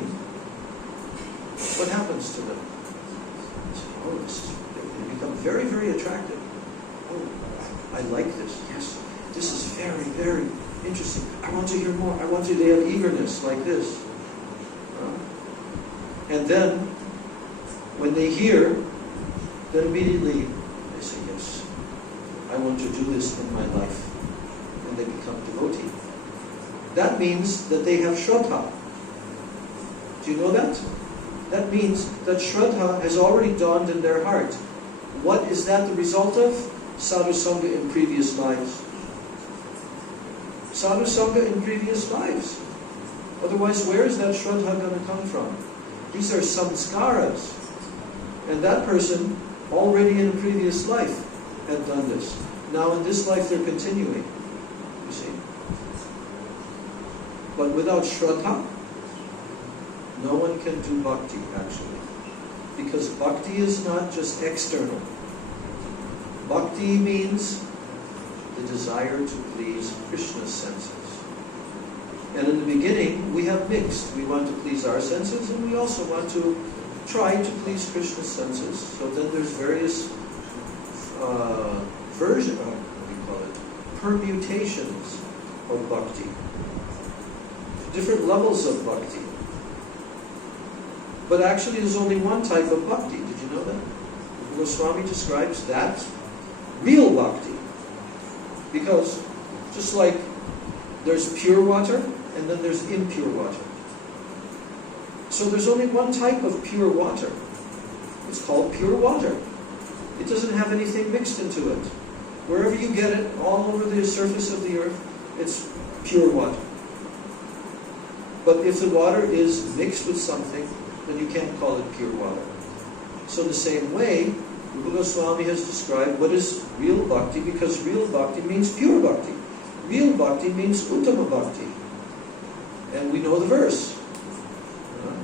what happens to them? They say, oh, they become very, very attractive. Oh, I like this. Yes, this is very, very interesting. I want to hear more. They have eagerness like this. And then, when they hear, then immediately they say, yes, I want to do this in my life. And they become devotee. That means that they have Shraddha. Do you know that? That means that Shraddha has already dawned in their heart. What is that the result of? Sadhu Sangha in previous lives. Sadhu Sangha in previous lives. Otherwise, where is that Shraddha going to come from? These are samskaras. And that person, already in a previous life, had done this. Now in this life they're continuing. You see? But without Shraddha, no one can do bhakti, actually. Because bhakti is not just external. Bhakti means the desire to please Krishna's senses. And in the beginning, we have mixed. We want to please our senses, and we also want to try to please Krishna's senses. So then there's various permutations of bhakti. Different levels of bhakti. But actually there's only one type of bhakti. Did you know that? Goswami describes that real bhakti. Because just like there's pure water and then there's impure water. So there's only one type of pure water. It's called pure water. It doesn't have anything mixed into it. Wherever you get it, all over the surface of the earth, it's pure water. But if the water is mixed with something, then you can't call it pure water. So the same way, Rupa Goswami has described what is real bhakti, because real bhakti means pure bhakti. Real bhakti means uttama bhakti. And we know the verse.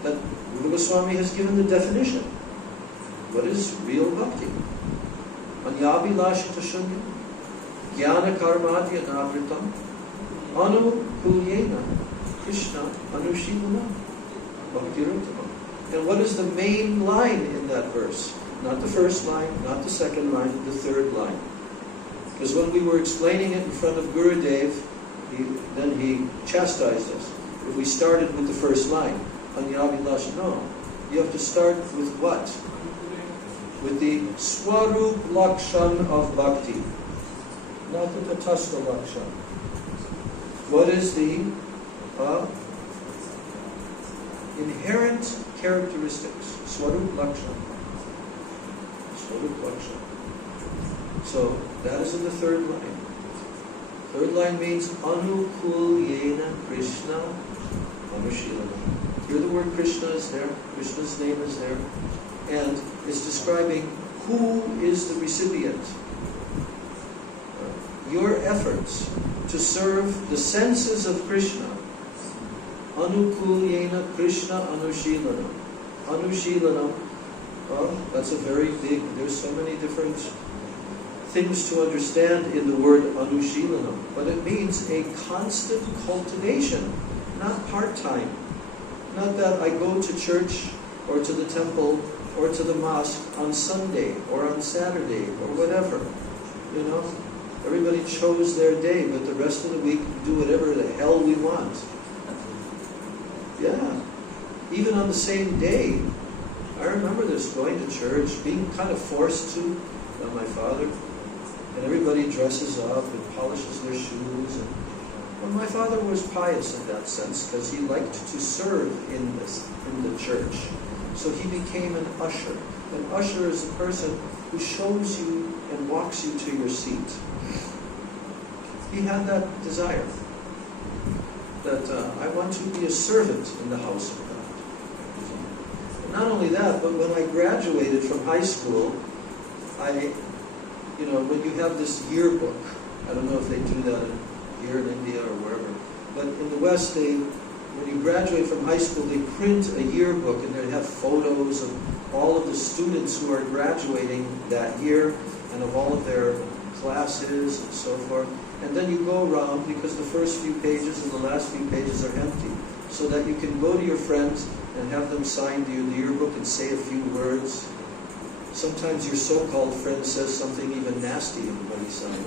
That Rupa Goswami has given the definition. What is real bhakti? Anyabhilashita shunya, jnana karmadya navritam, anukulyena, Krishna Anushilanam Bhaktirutamam. And what is the main line in that verse? Not the first line, not the second line, the third line. Because when we were explaining it in front of Gurudev, then he chastised us. If we started with the first line, Anyavilash, no. You have to start with what? With the Swarup Lakshan of Bhakti. Not the Tatastha Lakshan. What is the inherent characteristics? Swarup Lakshan. Swarup Lakshan. So, that is in the third line. Third line means Anukul Yena Krishna Anushilana. Here the word Krishna is there, Krishna's name is there, and it's describing who is the recipient. Your efforts to serve the senses of Krishna. Anukul Yena Krishna Anushilana. Anushilana, that's a very big, there's so many different things to understand in the word Anushilanam, but it means a constant cultivation, not part-time. Not that I go to church or to the temple or to the mosque on Sunday or on Saturday or whatever. You know, everybody chose their day, but the rest of the week we do whatever the hell we want. Yeah, even on the same day. I remember this, going to church, being kind of forced to by my father. And everybody dresses up and polishes their shoes. And, well, my father was pious in that sense because he liked to serve in the church. So he became an usher. An usher is a person who shows you and walks you to your seat. He had that desire that I want to be a servant in the house of God. And not only that, but when I graduated from high school, when you have this yearbook, I don't know if they do that here in India or wherever, but in the West, when you graduate from high school, they print a yearbook and they have photos of all of the students who are graduating that year and of all of their classes and so forth. And then you go around because the first few pages and the last few pages are empty, so that you can go to your friends and have them sign the yearbook and say a few words. Sometimes your so-called friend says something even nasty when he signs it.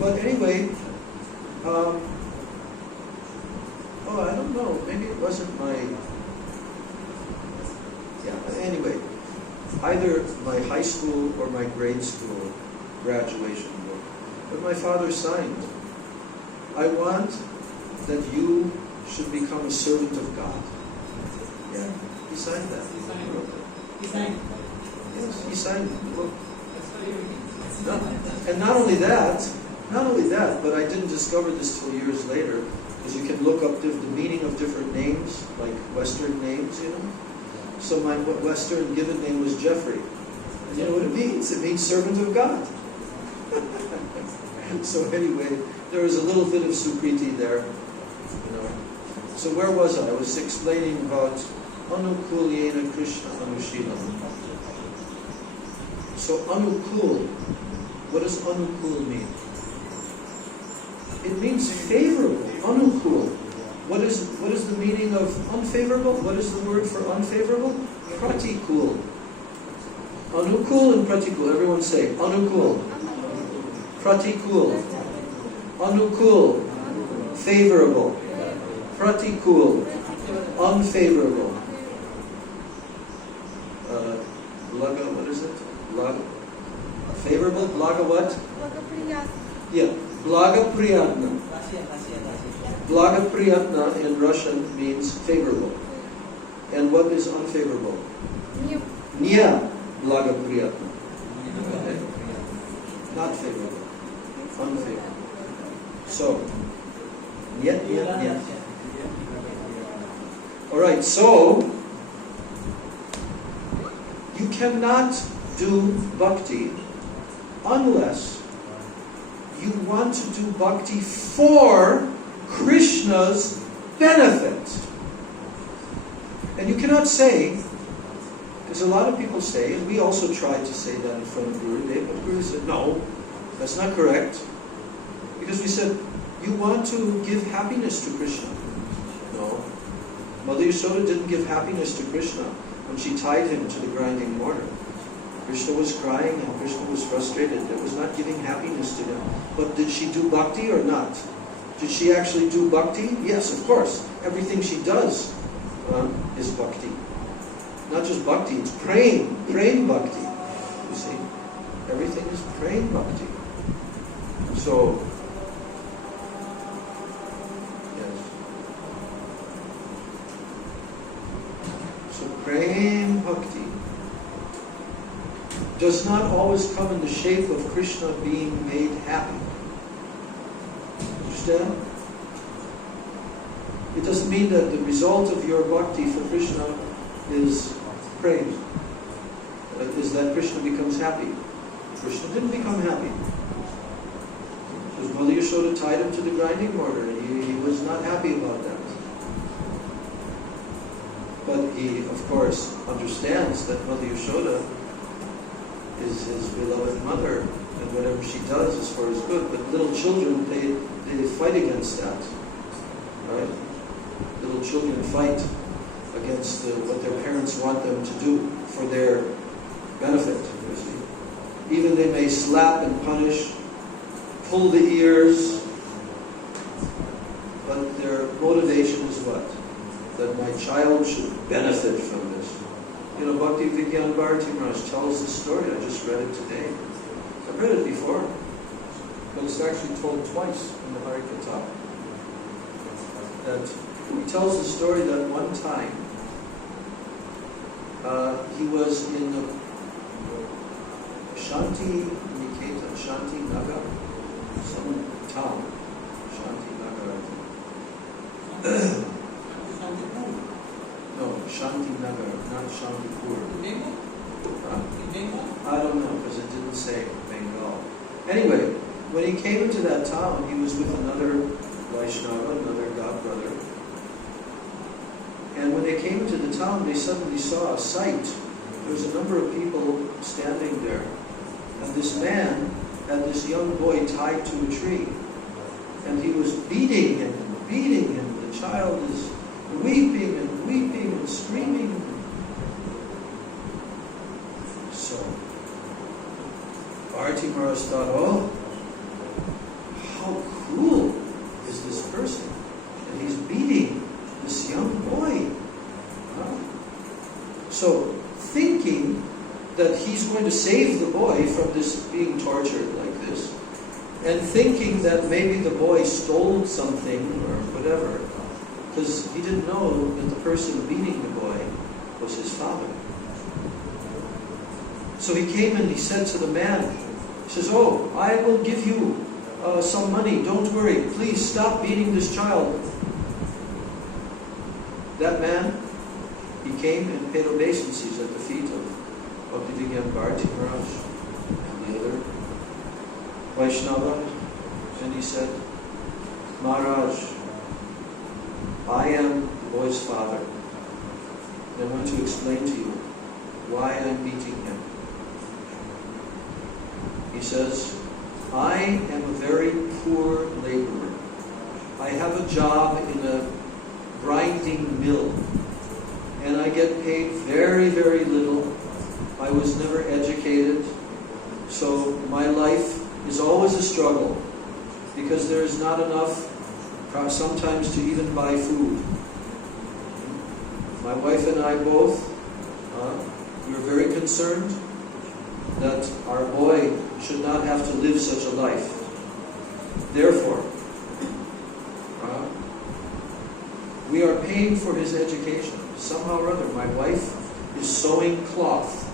But anyway, I don't know. Maybe it wasn't my... Yeah, anyway. Either my high school or my grade school graduation book. But my father signed, I want that you should become a servant of God. Yeah, he signed that. He signed. Yes, he signed the book. And not only that, but I didn't discover this till years later, because you can look up the meaning of different names, like Western names, you know. So my Western given name was Jeffrey. And you know what it means? It means servant of God. So anyway, there was a little bit of Sukriti there, you know. So where was I? I was explaining about Anukul Yena Krishna Anushilanam. So Anukul, what does Anukul mean? It means favorable. Anukul. What is the meaning of unfavorable? What is the word for unfavorable? Pratikul. Anukul and pratikul. Everyone say Anukul. Pratikul. Anukul. Favorable. Pratikul. Unfavorable. Blaga, what is it? Blaga. Favorable? Blaga what? Yeah. Blaga priyatna. Blaga priyatna in Russian means favorable. And what is unfavorable? Nya blaga priyatna. Okay. Not favorable. Unfavorable. So, nyet. Alright, so you cannot do bhakti unless you want to do bhakti for Krishna's benefit. And you cannot say, because a lot of people say, and we also tried to say that in front of Gurudev, but Guru said, no, that's not correct. Because we said, you want to give happiness to Krishna. Mother Yashoda didn't give happiness to Krishna when she tied him to the grinding mortar. Krishna was crying and Krishna was frustrated. It was not giving happiness to him. But did she do bhakti or not? Did she actually do bhakti? Yes, of course. Everything she does is bhakti. Not just bhakti, it's praying bhakti. You see? Everything is praying bhakti. So, yes. So praying bhakti does not always come in the shape of Krishna being made happy. Understand? It doesn't mean that the result of your bhakti for Krishna is praise. Is that Krishna becomes happy. Krishna didn't become happy. His Mother Yashoda tied him to the grinding mortar and he was not happy about that. But he, of course, understands that Mother Yashoda is his beloved mother and whatever she does is for his good. But little children, they fight against that. Right? Little children fight against what their parents want them to do for their benefit. You see. Even they may slap and punish, pull the ears, but their motivation is what? That my child should benefit from this. Bhakti Vigyan Bharati Maharaj tells this story. I just read it today. I've read it before, but it's actually told twice in the Harikatha. That he tells the story that one time he was in Shanti Niketa, Shanti Nagar, some town, Shanti Nagar, I think. No, Shanti Nagar, not Shantipur. I don't know, because it didn't say Bengal. Anyway, when he came into that town, he was with another Vaishnava, another god brother. And when they came into the town, they suddenly saw a sight. There was a number of people standing there. And this man had this young boy tied to a tree. And he was beating him. The child is weeping and screaming. So, Bharati Maharaj thought, oh, how cruel is this person? And he's beating this young boy. So, thinking that he's going to save the boy from this being tortured like this, and thinking that maybe the boy stole something or whatever, because he didn't know that the person beating the boy was his father. So he came and he said to the man, he says, oh, I will give you some money, don't worry, please stop beating this child. That man, he came and paid obeisances at the feet of Bhaktivedanta Bharati Maharaj and the other Vaishnava, and he said, Maharaj, I am the boy's father. And I want to explain to you why I'm beating him. He says, I am a very poor laborer. I have a job in a grinding mill, and I get paid very, very little. I was never educated, so my life is always a struggle, because there is not enough sometimes to even buy food. My wife and I both, we were very concerned that our boy should not have to live such a life. Therefore, we are paying for his education. Somehow or other, my wife is sewing cloth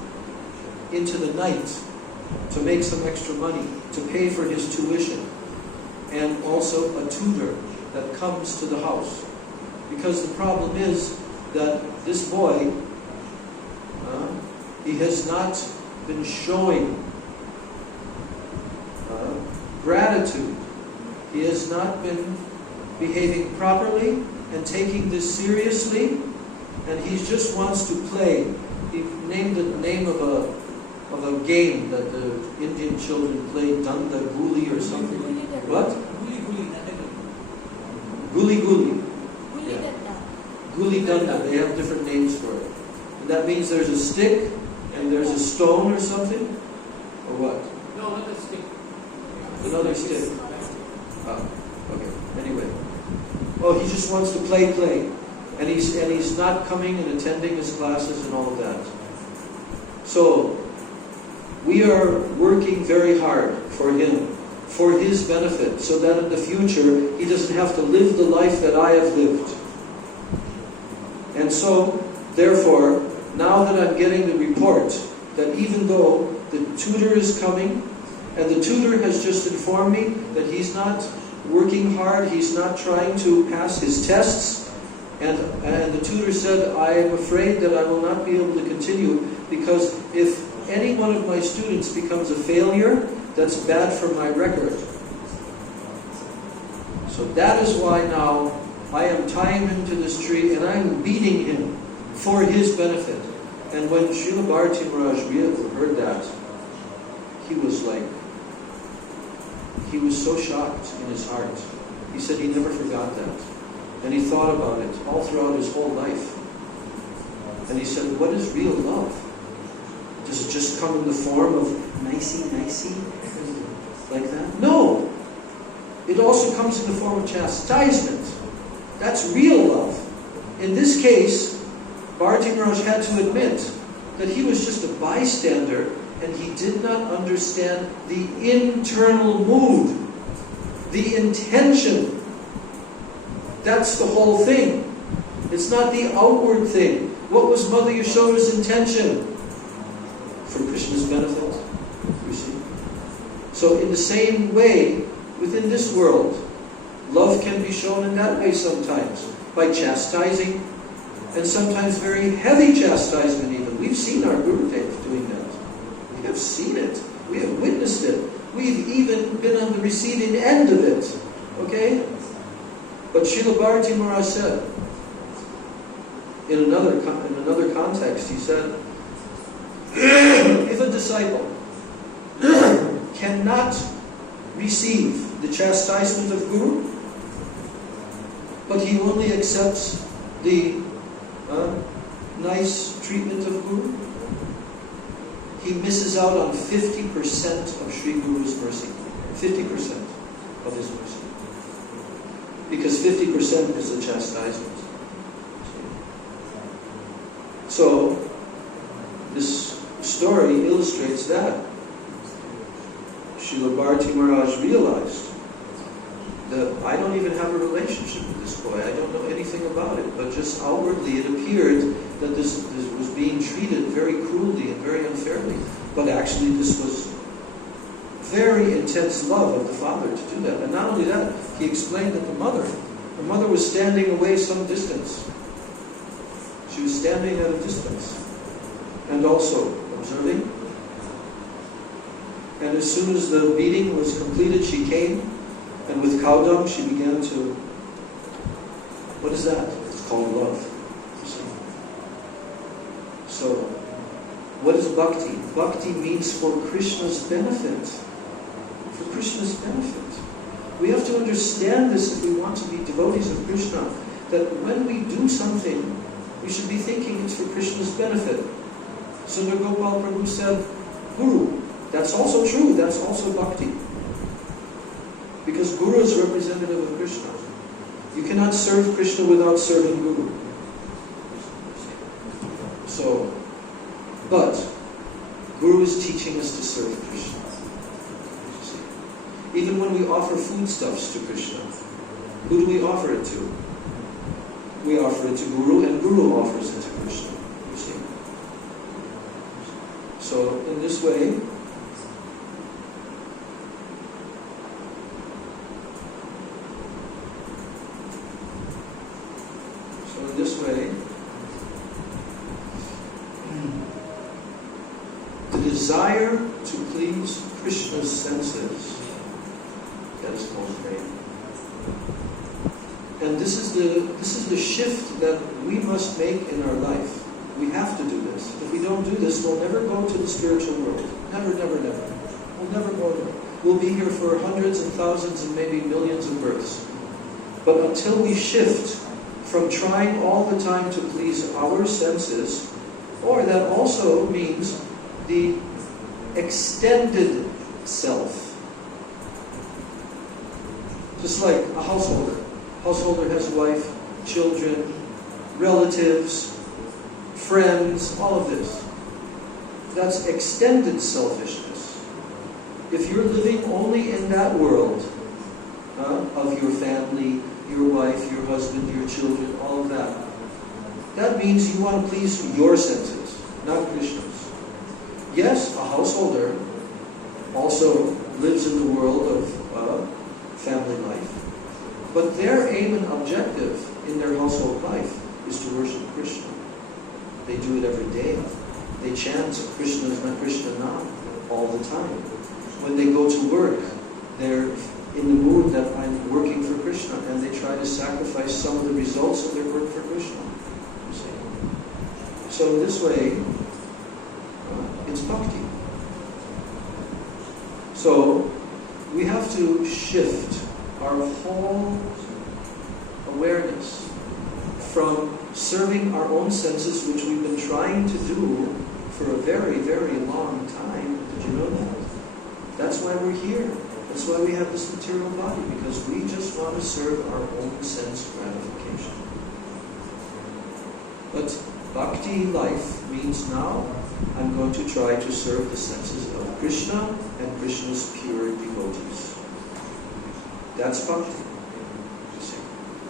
into the night to make some extra money, to pay for his tuition, and also a tutor that comes to the house. Because the problem is that this boy, he has not been showing gratitude. He has not been behaving properly and taking this seriously, and he just wants to play. He named the name of a game that the Indian children play, Danda Guli or something. What? Guli. Guli Guli. Guli Yeah. Danda. Guli Danda, they have different names for it. And that means there's a stick and there's a stone or something? Or what? No, not a stick. Another stick. Oh, okay. Anyway. Oh, he just wants to play. And he's not coming and attending his classes and all of that. So, we are working very hard for him, for his benefit, so that in the future he doesn't have to live the life that I have lived. And so, therefore, now that I'm getting the report that even though the tutor is coming, and the tutor has just informed me that he's not working hard, he's not trying to pass his tests, and the tutor said, I am afraid that I will not be able to continue, because if any one of my students becomes a failure, that's bad for my record. So that is why now I am tying him to this tree and I'm beating him for his benefit. And when Srila Bharati Maharaj heard that, he was so shocked in his heart. He said he never forgot that. And he thought about it all throughout his whole life. And he said, what is real love? Does it just come in the form of nicey, like that? No! It also comes in the form of chastisement. That's real love. In this case, Bharati Maharaj had to admit that he was just a bystander and he did not understand the internal mood, the intention. That's the whole thing. It's not the outward thing. What was Mother Yashoda's intention? For Krishna's benefit, you see. So in the same way, within this world, love can be shown in that way sometimes, by chastising, and sometimes very heavy chastisement even. We've seen our Gurudev doing that. We have seen it. We have witnessed it. We've even been on the receiving end of it. Okay? But Srila Bharati Maharaj said, in another context, he said, if a disciple cannot receive the chastisement of Guru, but he only accepts the nice treatment of Guru, he misses out on 50% of Sri Guru's mercy. 50% of his mercy. Because 50% is the chastisement. So, this story illustrates that. Srila Bharati Maharaj realized that I don't even have a relationship with this boy. I don't know anything about it. But just outwardly it appeared that this was being treated very cruelly and very unfairly. But actually this was very intense love of the father to do that. And not only that, he explained that the mother was standing away some distance. She was standing at a distance. And also observing. And as soon as the beating was completed, she came, and with cow dung she began to... What is that? It's called love. So, what is bhakti? Bhakti means for Krishna's benefit. For Krishna's benefit. We have to understand this if we want to be devotees of Krishna, that when we do something, we should be thinking it's for Krishna's benefit. Sundar Gopal Prabhu said, Guru. That's also true. That's also bhakti. Because Guru is representative of Krishna. You cannot serve Krishna without serving Guru. So, but Guru is teaching us to serve Krishna. Even when we offer foodstuffs to Krishna, who do we offer it to? We offer it to Guru, and Guru offers it to Krishna. You see? So, in this way, the desire to please Krishna's senses, that is called prema. And this is the shift that we must make in our life. We have to do this. If we don't do this, we'll never go to the spiritual world. Never, never, never. We'll never go there. We'll be here for hundreds and thousands and maybe millions of births. But until we shift from trying all the time to please our senses, or that also means the extended self. Just like a householder. Householder has a wife, children, relatives, friends, all of this. That's extended selfishness. If you're living only in that world of your family, your wife, your husband, your children, all of that, that means you want to please your senses, not Krishna's. Yes, a householder also lives in the world of family life, but their aim and objective in their household life is to worship Krishna. They do it every day. They chant Krishna Nam all the time. When they go to work, they're in the mood that I'm working for Krishna, and they try to sacrifice some of the results of their work for Krishna. You see? So in this way, it's bhakti. So we have to shift our whole awareness from serving our own senses, which we've been trying to do for a very, very long time. Did you know that? That's why we're here. That's why we have this material body, because we just want to serve our own sense gratification. But bhakti life means now I'm going to try to serve the senses of Krishna and Krishna's pure devotees. That's bhakti. You see.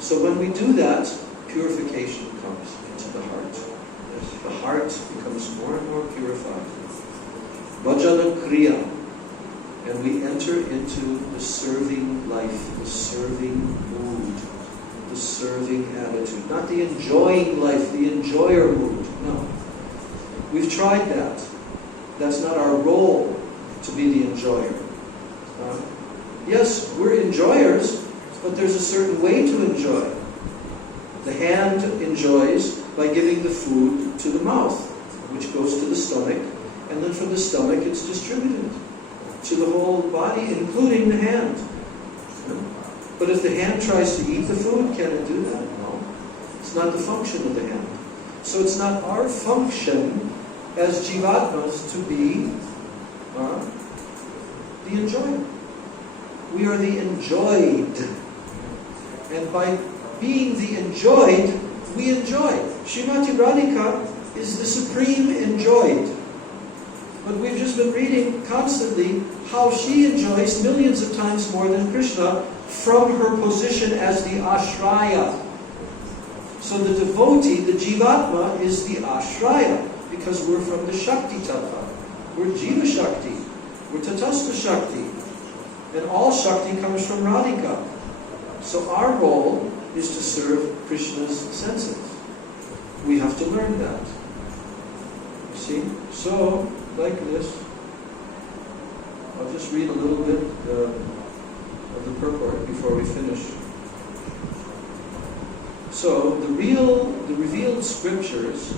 So when we do that, purification comes into the heart. The heart becomes more and more purified. Bhajana kriya. And we enter into the serving life, the serving mood, the serving attitude. Not the enjoying life, the enjoyer mood. No. We've tried that. That's not our role to be the enjoyer. Yes, we're enjoyers, but there's a certain way to enjoy. The hand enjoys by giving the food to the mouth, which goes to the stomach, and then from the stomach it's distributed to the whole body, including the hand. But if the hand tries to eat the food, can it do that? No. It's not the function of the hand. So it's not our function as jivatmas to be the enjoyer. We are the enjoyed. And by being the enjoyed, we enjoy. Srimati Radhika is the supreme enjoyed. But we've just been reading constantly how she enjoys millions of times more than Krishna from her position as the ashraya. So the devotee, the jivatma, is the ashraya, because we're from the Shakti Tattva. We're Jiva Shakti. We're Tatastha Shakti. And all Shakti comes from Radhika. So our role is to serve Krishna's senses. We have to learn that. You see? So, like this, I'll just read a little bit of the purport before we finish. So, the revealed scriptures,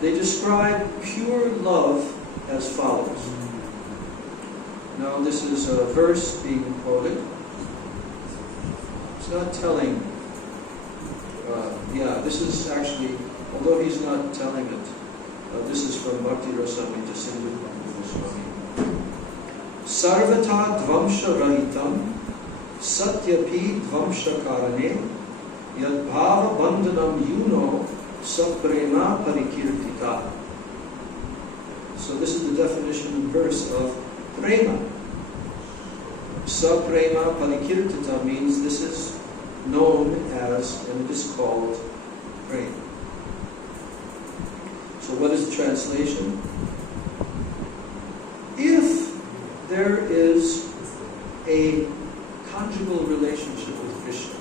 they describe pure love as follows. Now, this is a verse being quoted. It's not telling. This is actually, although he's not telling it, this is from Bhakti Rasamrita Sindhu Padmanabha Swami. Sarvata dvamsha rahitam satyapi dvamsha karane yad bhava bandhanam yuno saprema parikirtita. So this is the definition in verse of prema. Saprema parikirtita means this is known as, and it is called, prema. So what is the translation? If there is a conjugal relationship with Krishna,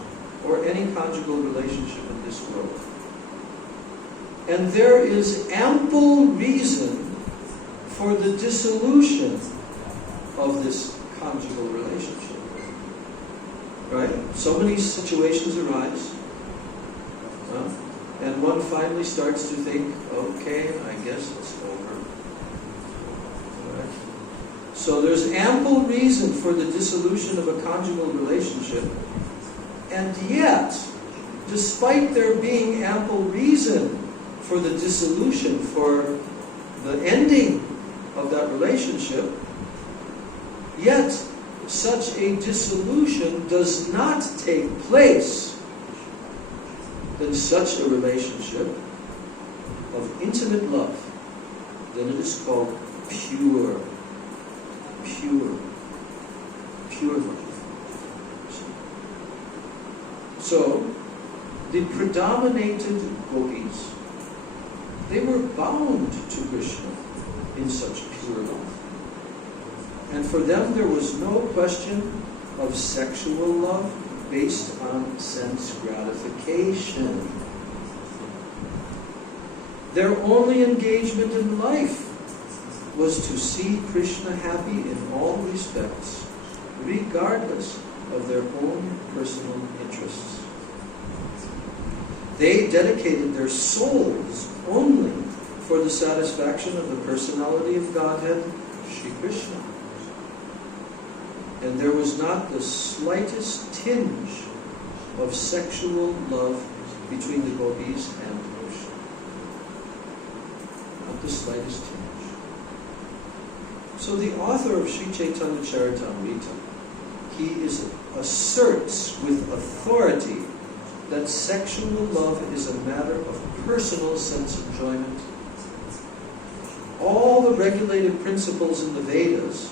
or any conjugal relationship in this world, and there is ample reason for the dissolution of this conjugal relationship, right? So many situations arise, and one finally starts to think, okay, I guess it's over. Right? So there's ample reason for the dissolution of a conjugal relationship, and yet, despite there being ample reason for the dissolution, for the ending of that relationship, yet such a dissolution does not take place in such a relationship of intimate love. Then it is called pure love. So, the predominated gopis, they were bound to Krishna in such pure love. And for them there was no question of sexual love based on sense gratification. Their only engagement in life was to see Krishna happy in all respects, regardless of their own personal interests. They dedicated their souls only for the satisfaction of the personality of Godhead, Shri Krishna. And there was not the slightest tinge of sexual love between the gopis and Krishna. Not the slightest tinge. So the author of Sri Chaitanya Charitamrita, he asserts with authority that sexual love is a matter of personal sense enjoyment. All the regulated principles in the Vedas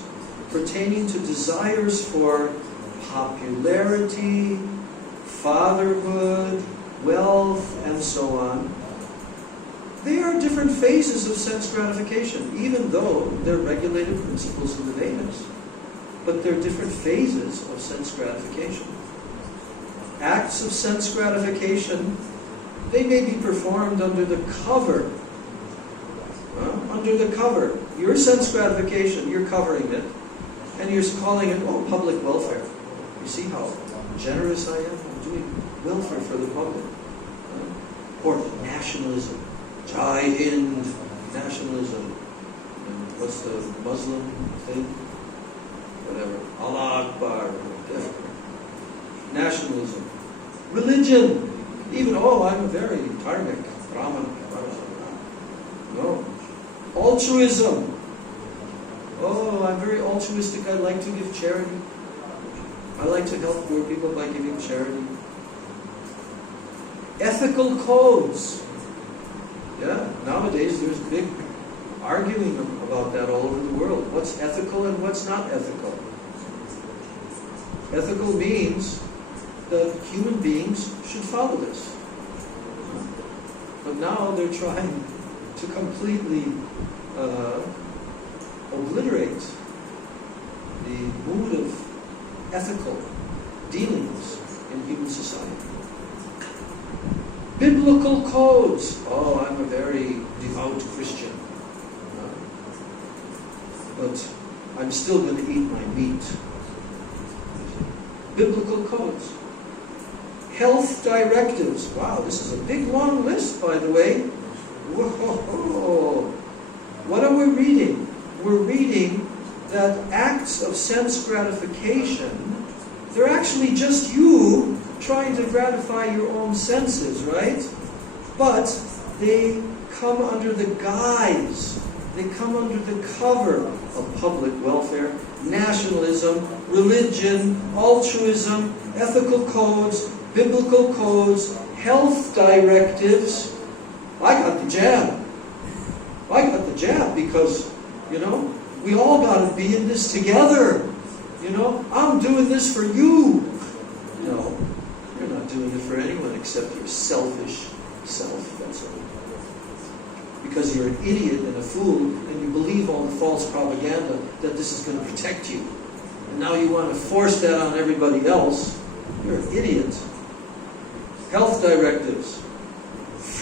pertaining to desires for popularity, fatherhood, wealth, and so on, they are different phases of sense gratification, even though they're regulated principles in the Vedas. But they're different phases of sense gratification. Acts of sense gratification, they may be performed under the cover. Under the cover. Your sense gratification, you're covering it, and you're calling it, public welfare. You see how generous I am? I'm doing welfare for the public. Or nationalism. Jai Hind, nationalism. And what's the Muslim thing? Whatever. Allah Akbar. Nationalism. Religion. Even, I'm a very dharmic Brahman. No. Altruism. I'm very altruistic. I like to give charity. I like to help poor people by giving charity. Ethical codes. Yeah, nowadays there's big arguing about that all over the world. What's ethical and what's not ethical? Ethical means that human beings should follow this. But now they're trying to completely obliterate the mood of ethical dealings in human society. Biblical codes. I'm a very devout Christian. But I'm still going to eat my meat. Biblical codes. Health directives. Wow, this is a big long list, by the way. Whoa. What are we reading? We're reading that acts of sense gratification, they're actually just you trying to gratify your own senses, right? But they come under the guise, they come under the cover of public welfare, nationalism, religion, altruism, ethical codes, biblical codes, health directives. I got the jab. Because, we all got to be in this together. I'm doing this for you. No, you're not doing it for anyone except your selfish self, that's all. Because you're an idiot and a fool, and you believe all the false propaganda that this is going to protect you. And now you want to force that on everybody else. You're an idiot. Health directives.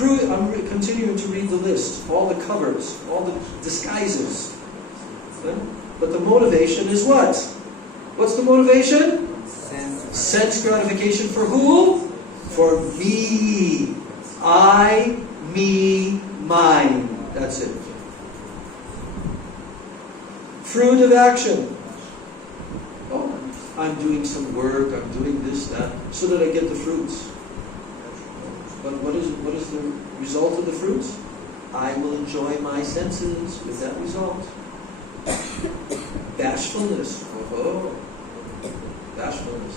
I'm continuing to read the list, all the covers, all the disguises. But the motivation is what? What's the motivation? Sense gratification for who? For me. I, me, mine. That's it. Fruit of action. I'm doing some work, I'm doing this, that, so that I get the fruits. But what is the result of the fruits? I will enjoy my senses with that result. Bashfulness. Oh, bashfulness.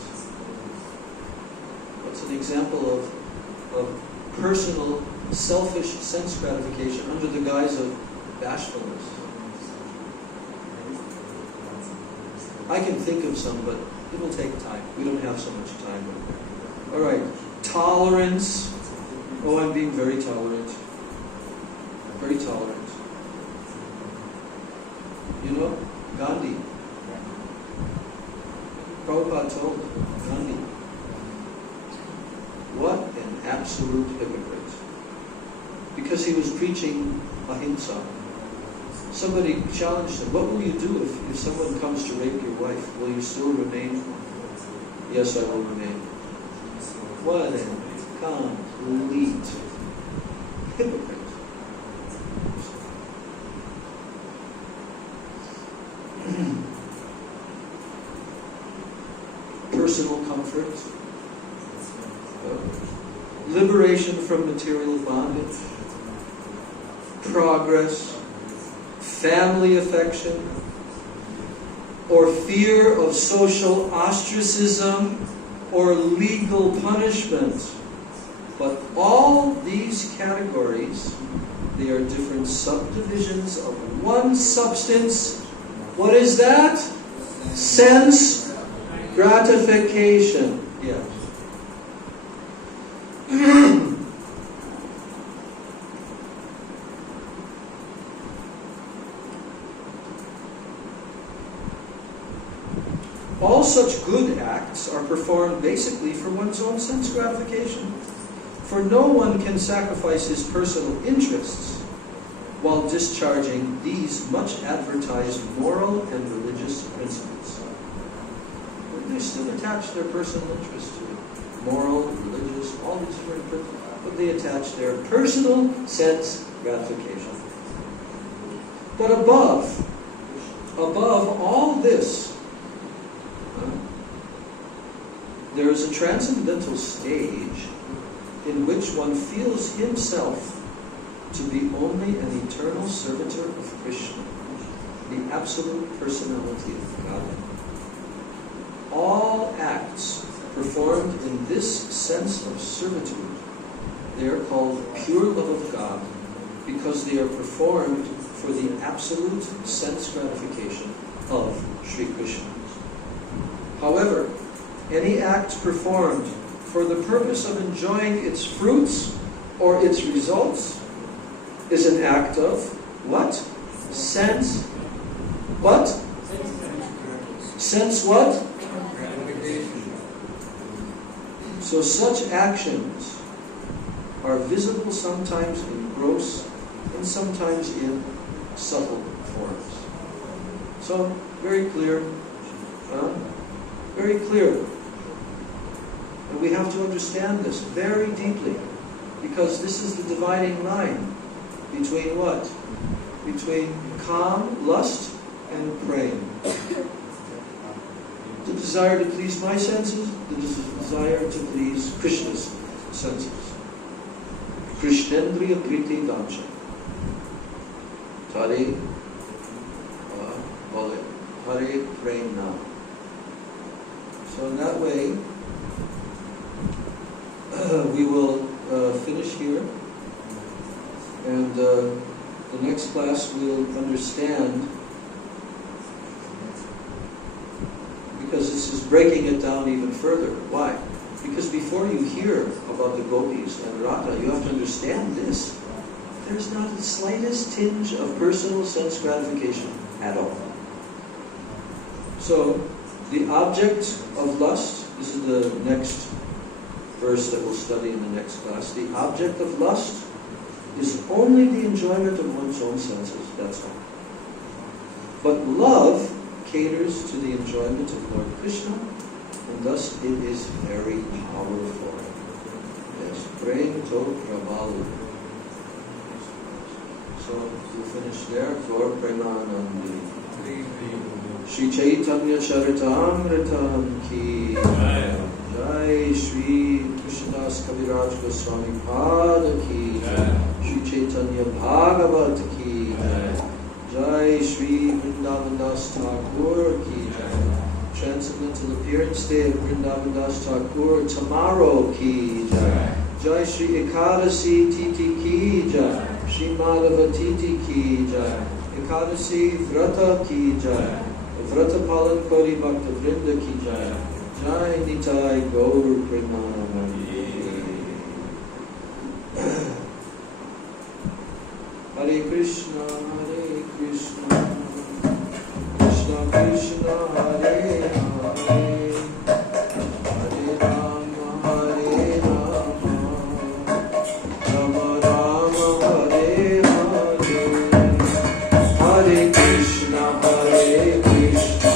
What's an example of personal, selfish sense gratification under the guise of bashfulness? I can think of some, but it will take time. We don't have so much time. All right. Tolerance. Oh, I'm being very tolerant. Very tolerant. You know, Gandhi. Prabhupada told Gandhi, what an absolute hypocrite. Because he was preaching ahimsa. Somebody challenged him, what will you do if someone comes to rape your wife? Will you still remain? Yes, I will remain. What a complete hypocrite. Personal comfort, liberation from material bondage, progress, family affection, or fear of social ostracism or legal punishment. But all these categories, they are different subdivisions of one substance. What is that? Sense gratification. Yes. All such good acts are performed basically for one's own sense gratification. For no one can sacrifice his personal interests while discharging these much advertised moral and religious principles. They still attach their personal interests to it. Moral, religious, all these different principles, but they attach their personal sense gratification. But above all this, there is a transcendental stage in which one feels himself to be only an eternal servitor of Krishna, the absolute personality of God. All acts performed in this sense of servitude, they are called pure love of God because they are performed for the absolute sense gratification of Sri Krishna. However, any act performed for the purpose of enjoying its fruits or its results is an act of what? Sense. What? Sense what? So such actions are visible sometimes in gross and sometimes in subtle forms. So, very clear. Very clear. And we have to understand this very deeply, because this is the dividing line between what? Between calm, lust, and praying. The desire to please my senses, the desire to please Krishna's senses. Krishnendriya Priti Dansha. Hare Hare Prema. So in that way, we will finish here, and the next class we'll understand, because this is breaking it down even further. Why? Because before you hear about the gopis and Radha, you have to understand this. There's not the slightest tinge of personal sense gratification at all. So, the object of lust, this is the next verse that we'll study in the next class. The object of lust is only the enjoyment of one's own senses, that's all. But love caters to the enjoyment of Lord Krishna, and thus it is very powerful. Yes, prem to prabal. So we'll finish there. Gaur Premanandi. Shri Chaitanya Charitamritam ki Jai Shri Krishnadas Kaviraj Goswami Pada ki Jai, Shri Chaitanya Bhagavat ki Jai, Jai Shri Vrindavan Das Thakur ki Jai, Transcendental Appearance Day of Vrindavan Das Thakur tomorrow ki Jai, Jai Shri Ekadasi Titi ki Jai, Shri Madhava Titi ki Jai, Ekadasi Vrata ki Jai, Vrata Palan Kori Bhakta Vrinda ki Jai, Jai Nitai Gaur Premanandi. Hare Krishna, Krishna Krishna, Hare Hare, Hare Rama, Rama Rama, Hare Hare, Hare Krishna, Krishna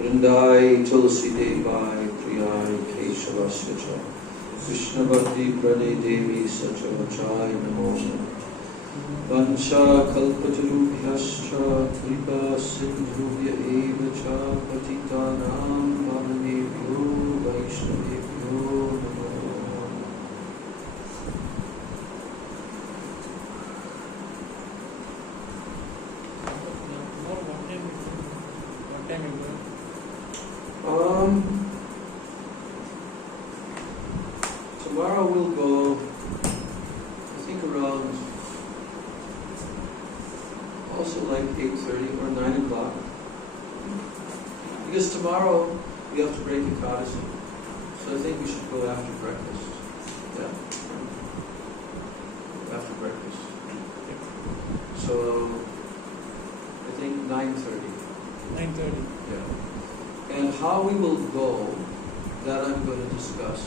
Vrindai Tulsi Devai Priyai Devasya Cha Krishna Bhakti Prade Devi Sacha Vachai Namo Vansha Kalpatarubhyascha Kripa Sindhubhya Eva Cha Patitanam Pavanebhyo Vaishnavebhyo Namo. Tomorrow we'll go, I think around also like 8:30 or 9 o'clock. Because tomorrow we have to break Ekadasi. So I think we should go after breakfast. Yeah. After breakfast. So I think 9:30. 9:30. Yeah. And how we will go, that I'm going to discuss.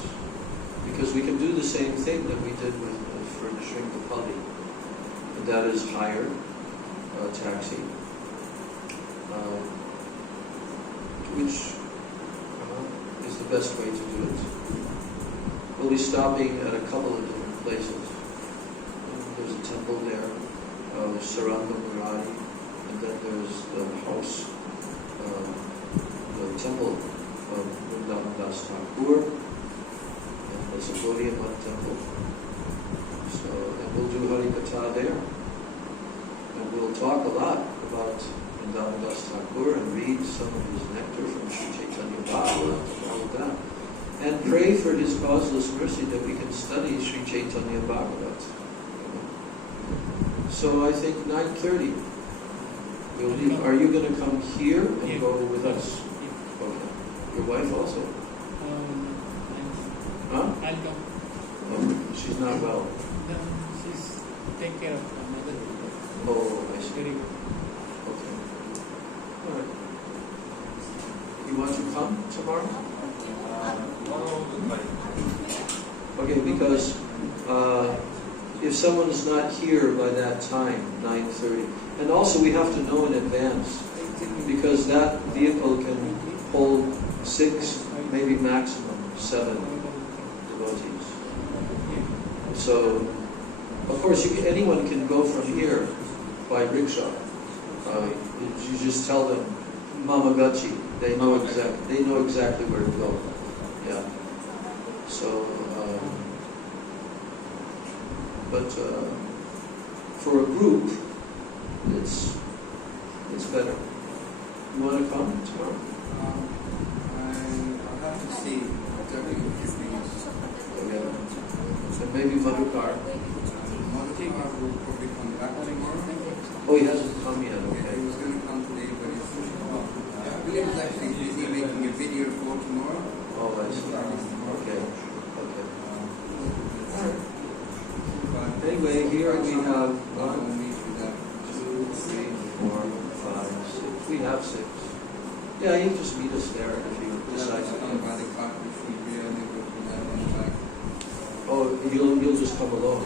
Because we can do the same thing that we did with furnishing the pali. And that is hire a taxi, which is the best way to do it. We'll be stopping at a couple of different places. There's a temple there, Saranga Murari, and then there's the house, the temple of Vrindavan Das Thakur. There's a Gaudiya Math temple. So, and we'll do Hari Katha there. And we'll talk a lot about Vrindavan Das Thakur and read some of his nectar from Sri Chaitanya Bhagavatam and all of that. And pray for his causeless mercy that we can study Sri Chaitanya Bhagavatam. So I think 9:30. We'll leave. Are you going to come here and go with us? Okay. Your wife also? Huh? I'll come. Oh, she's not well. No, she's take care of her mother. Oh, I see. Very good. Okay. All right. You want to come tomorrow? Okay, because if someone is not here by that time, 9:30, and also we have to know in advance, because that vehicle can hold 6, maybe maximum 7 devotees. So, of course, anyone can go from here by rickshaw. You just tell them Mamagachi. They know exactly where to go. Yeah. So, but for a group, it's better. You want to come tomorrow? I'll have to see exactly what his name is. Okay. So maybe Madhukar. Madhukar will probably come back tomorrow. Oh, he hasn't come yet. Okay. Okay. He was going to come today, but William is actually busy making a video for tomorrow. Oh, I see. Okay. Okay. But Anyway, here we have I'll 1, meet with that. 2, 3, 4, 5, 6. We have 6. Yeah, you just meet us there if you decide to Come by come. the car, we should be able to go to that and back. Oh, you'll just come alone.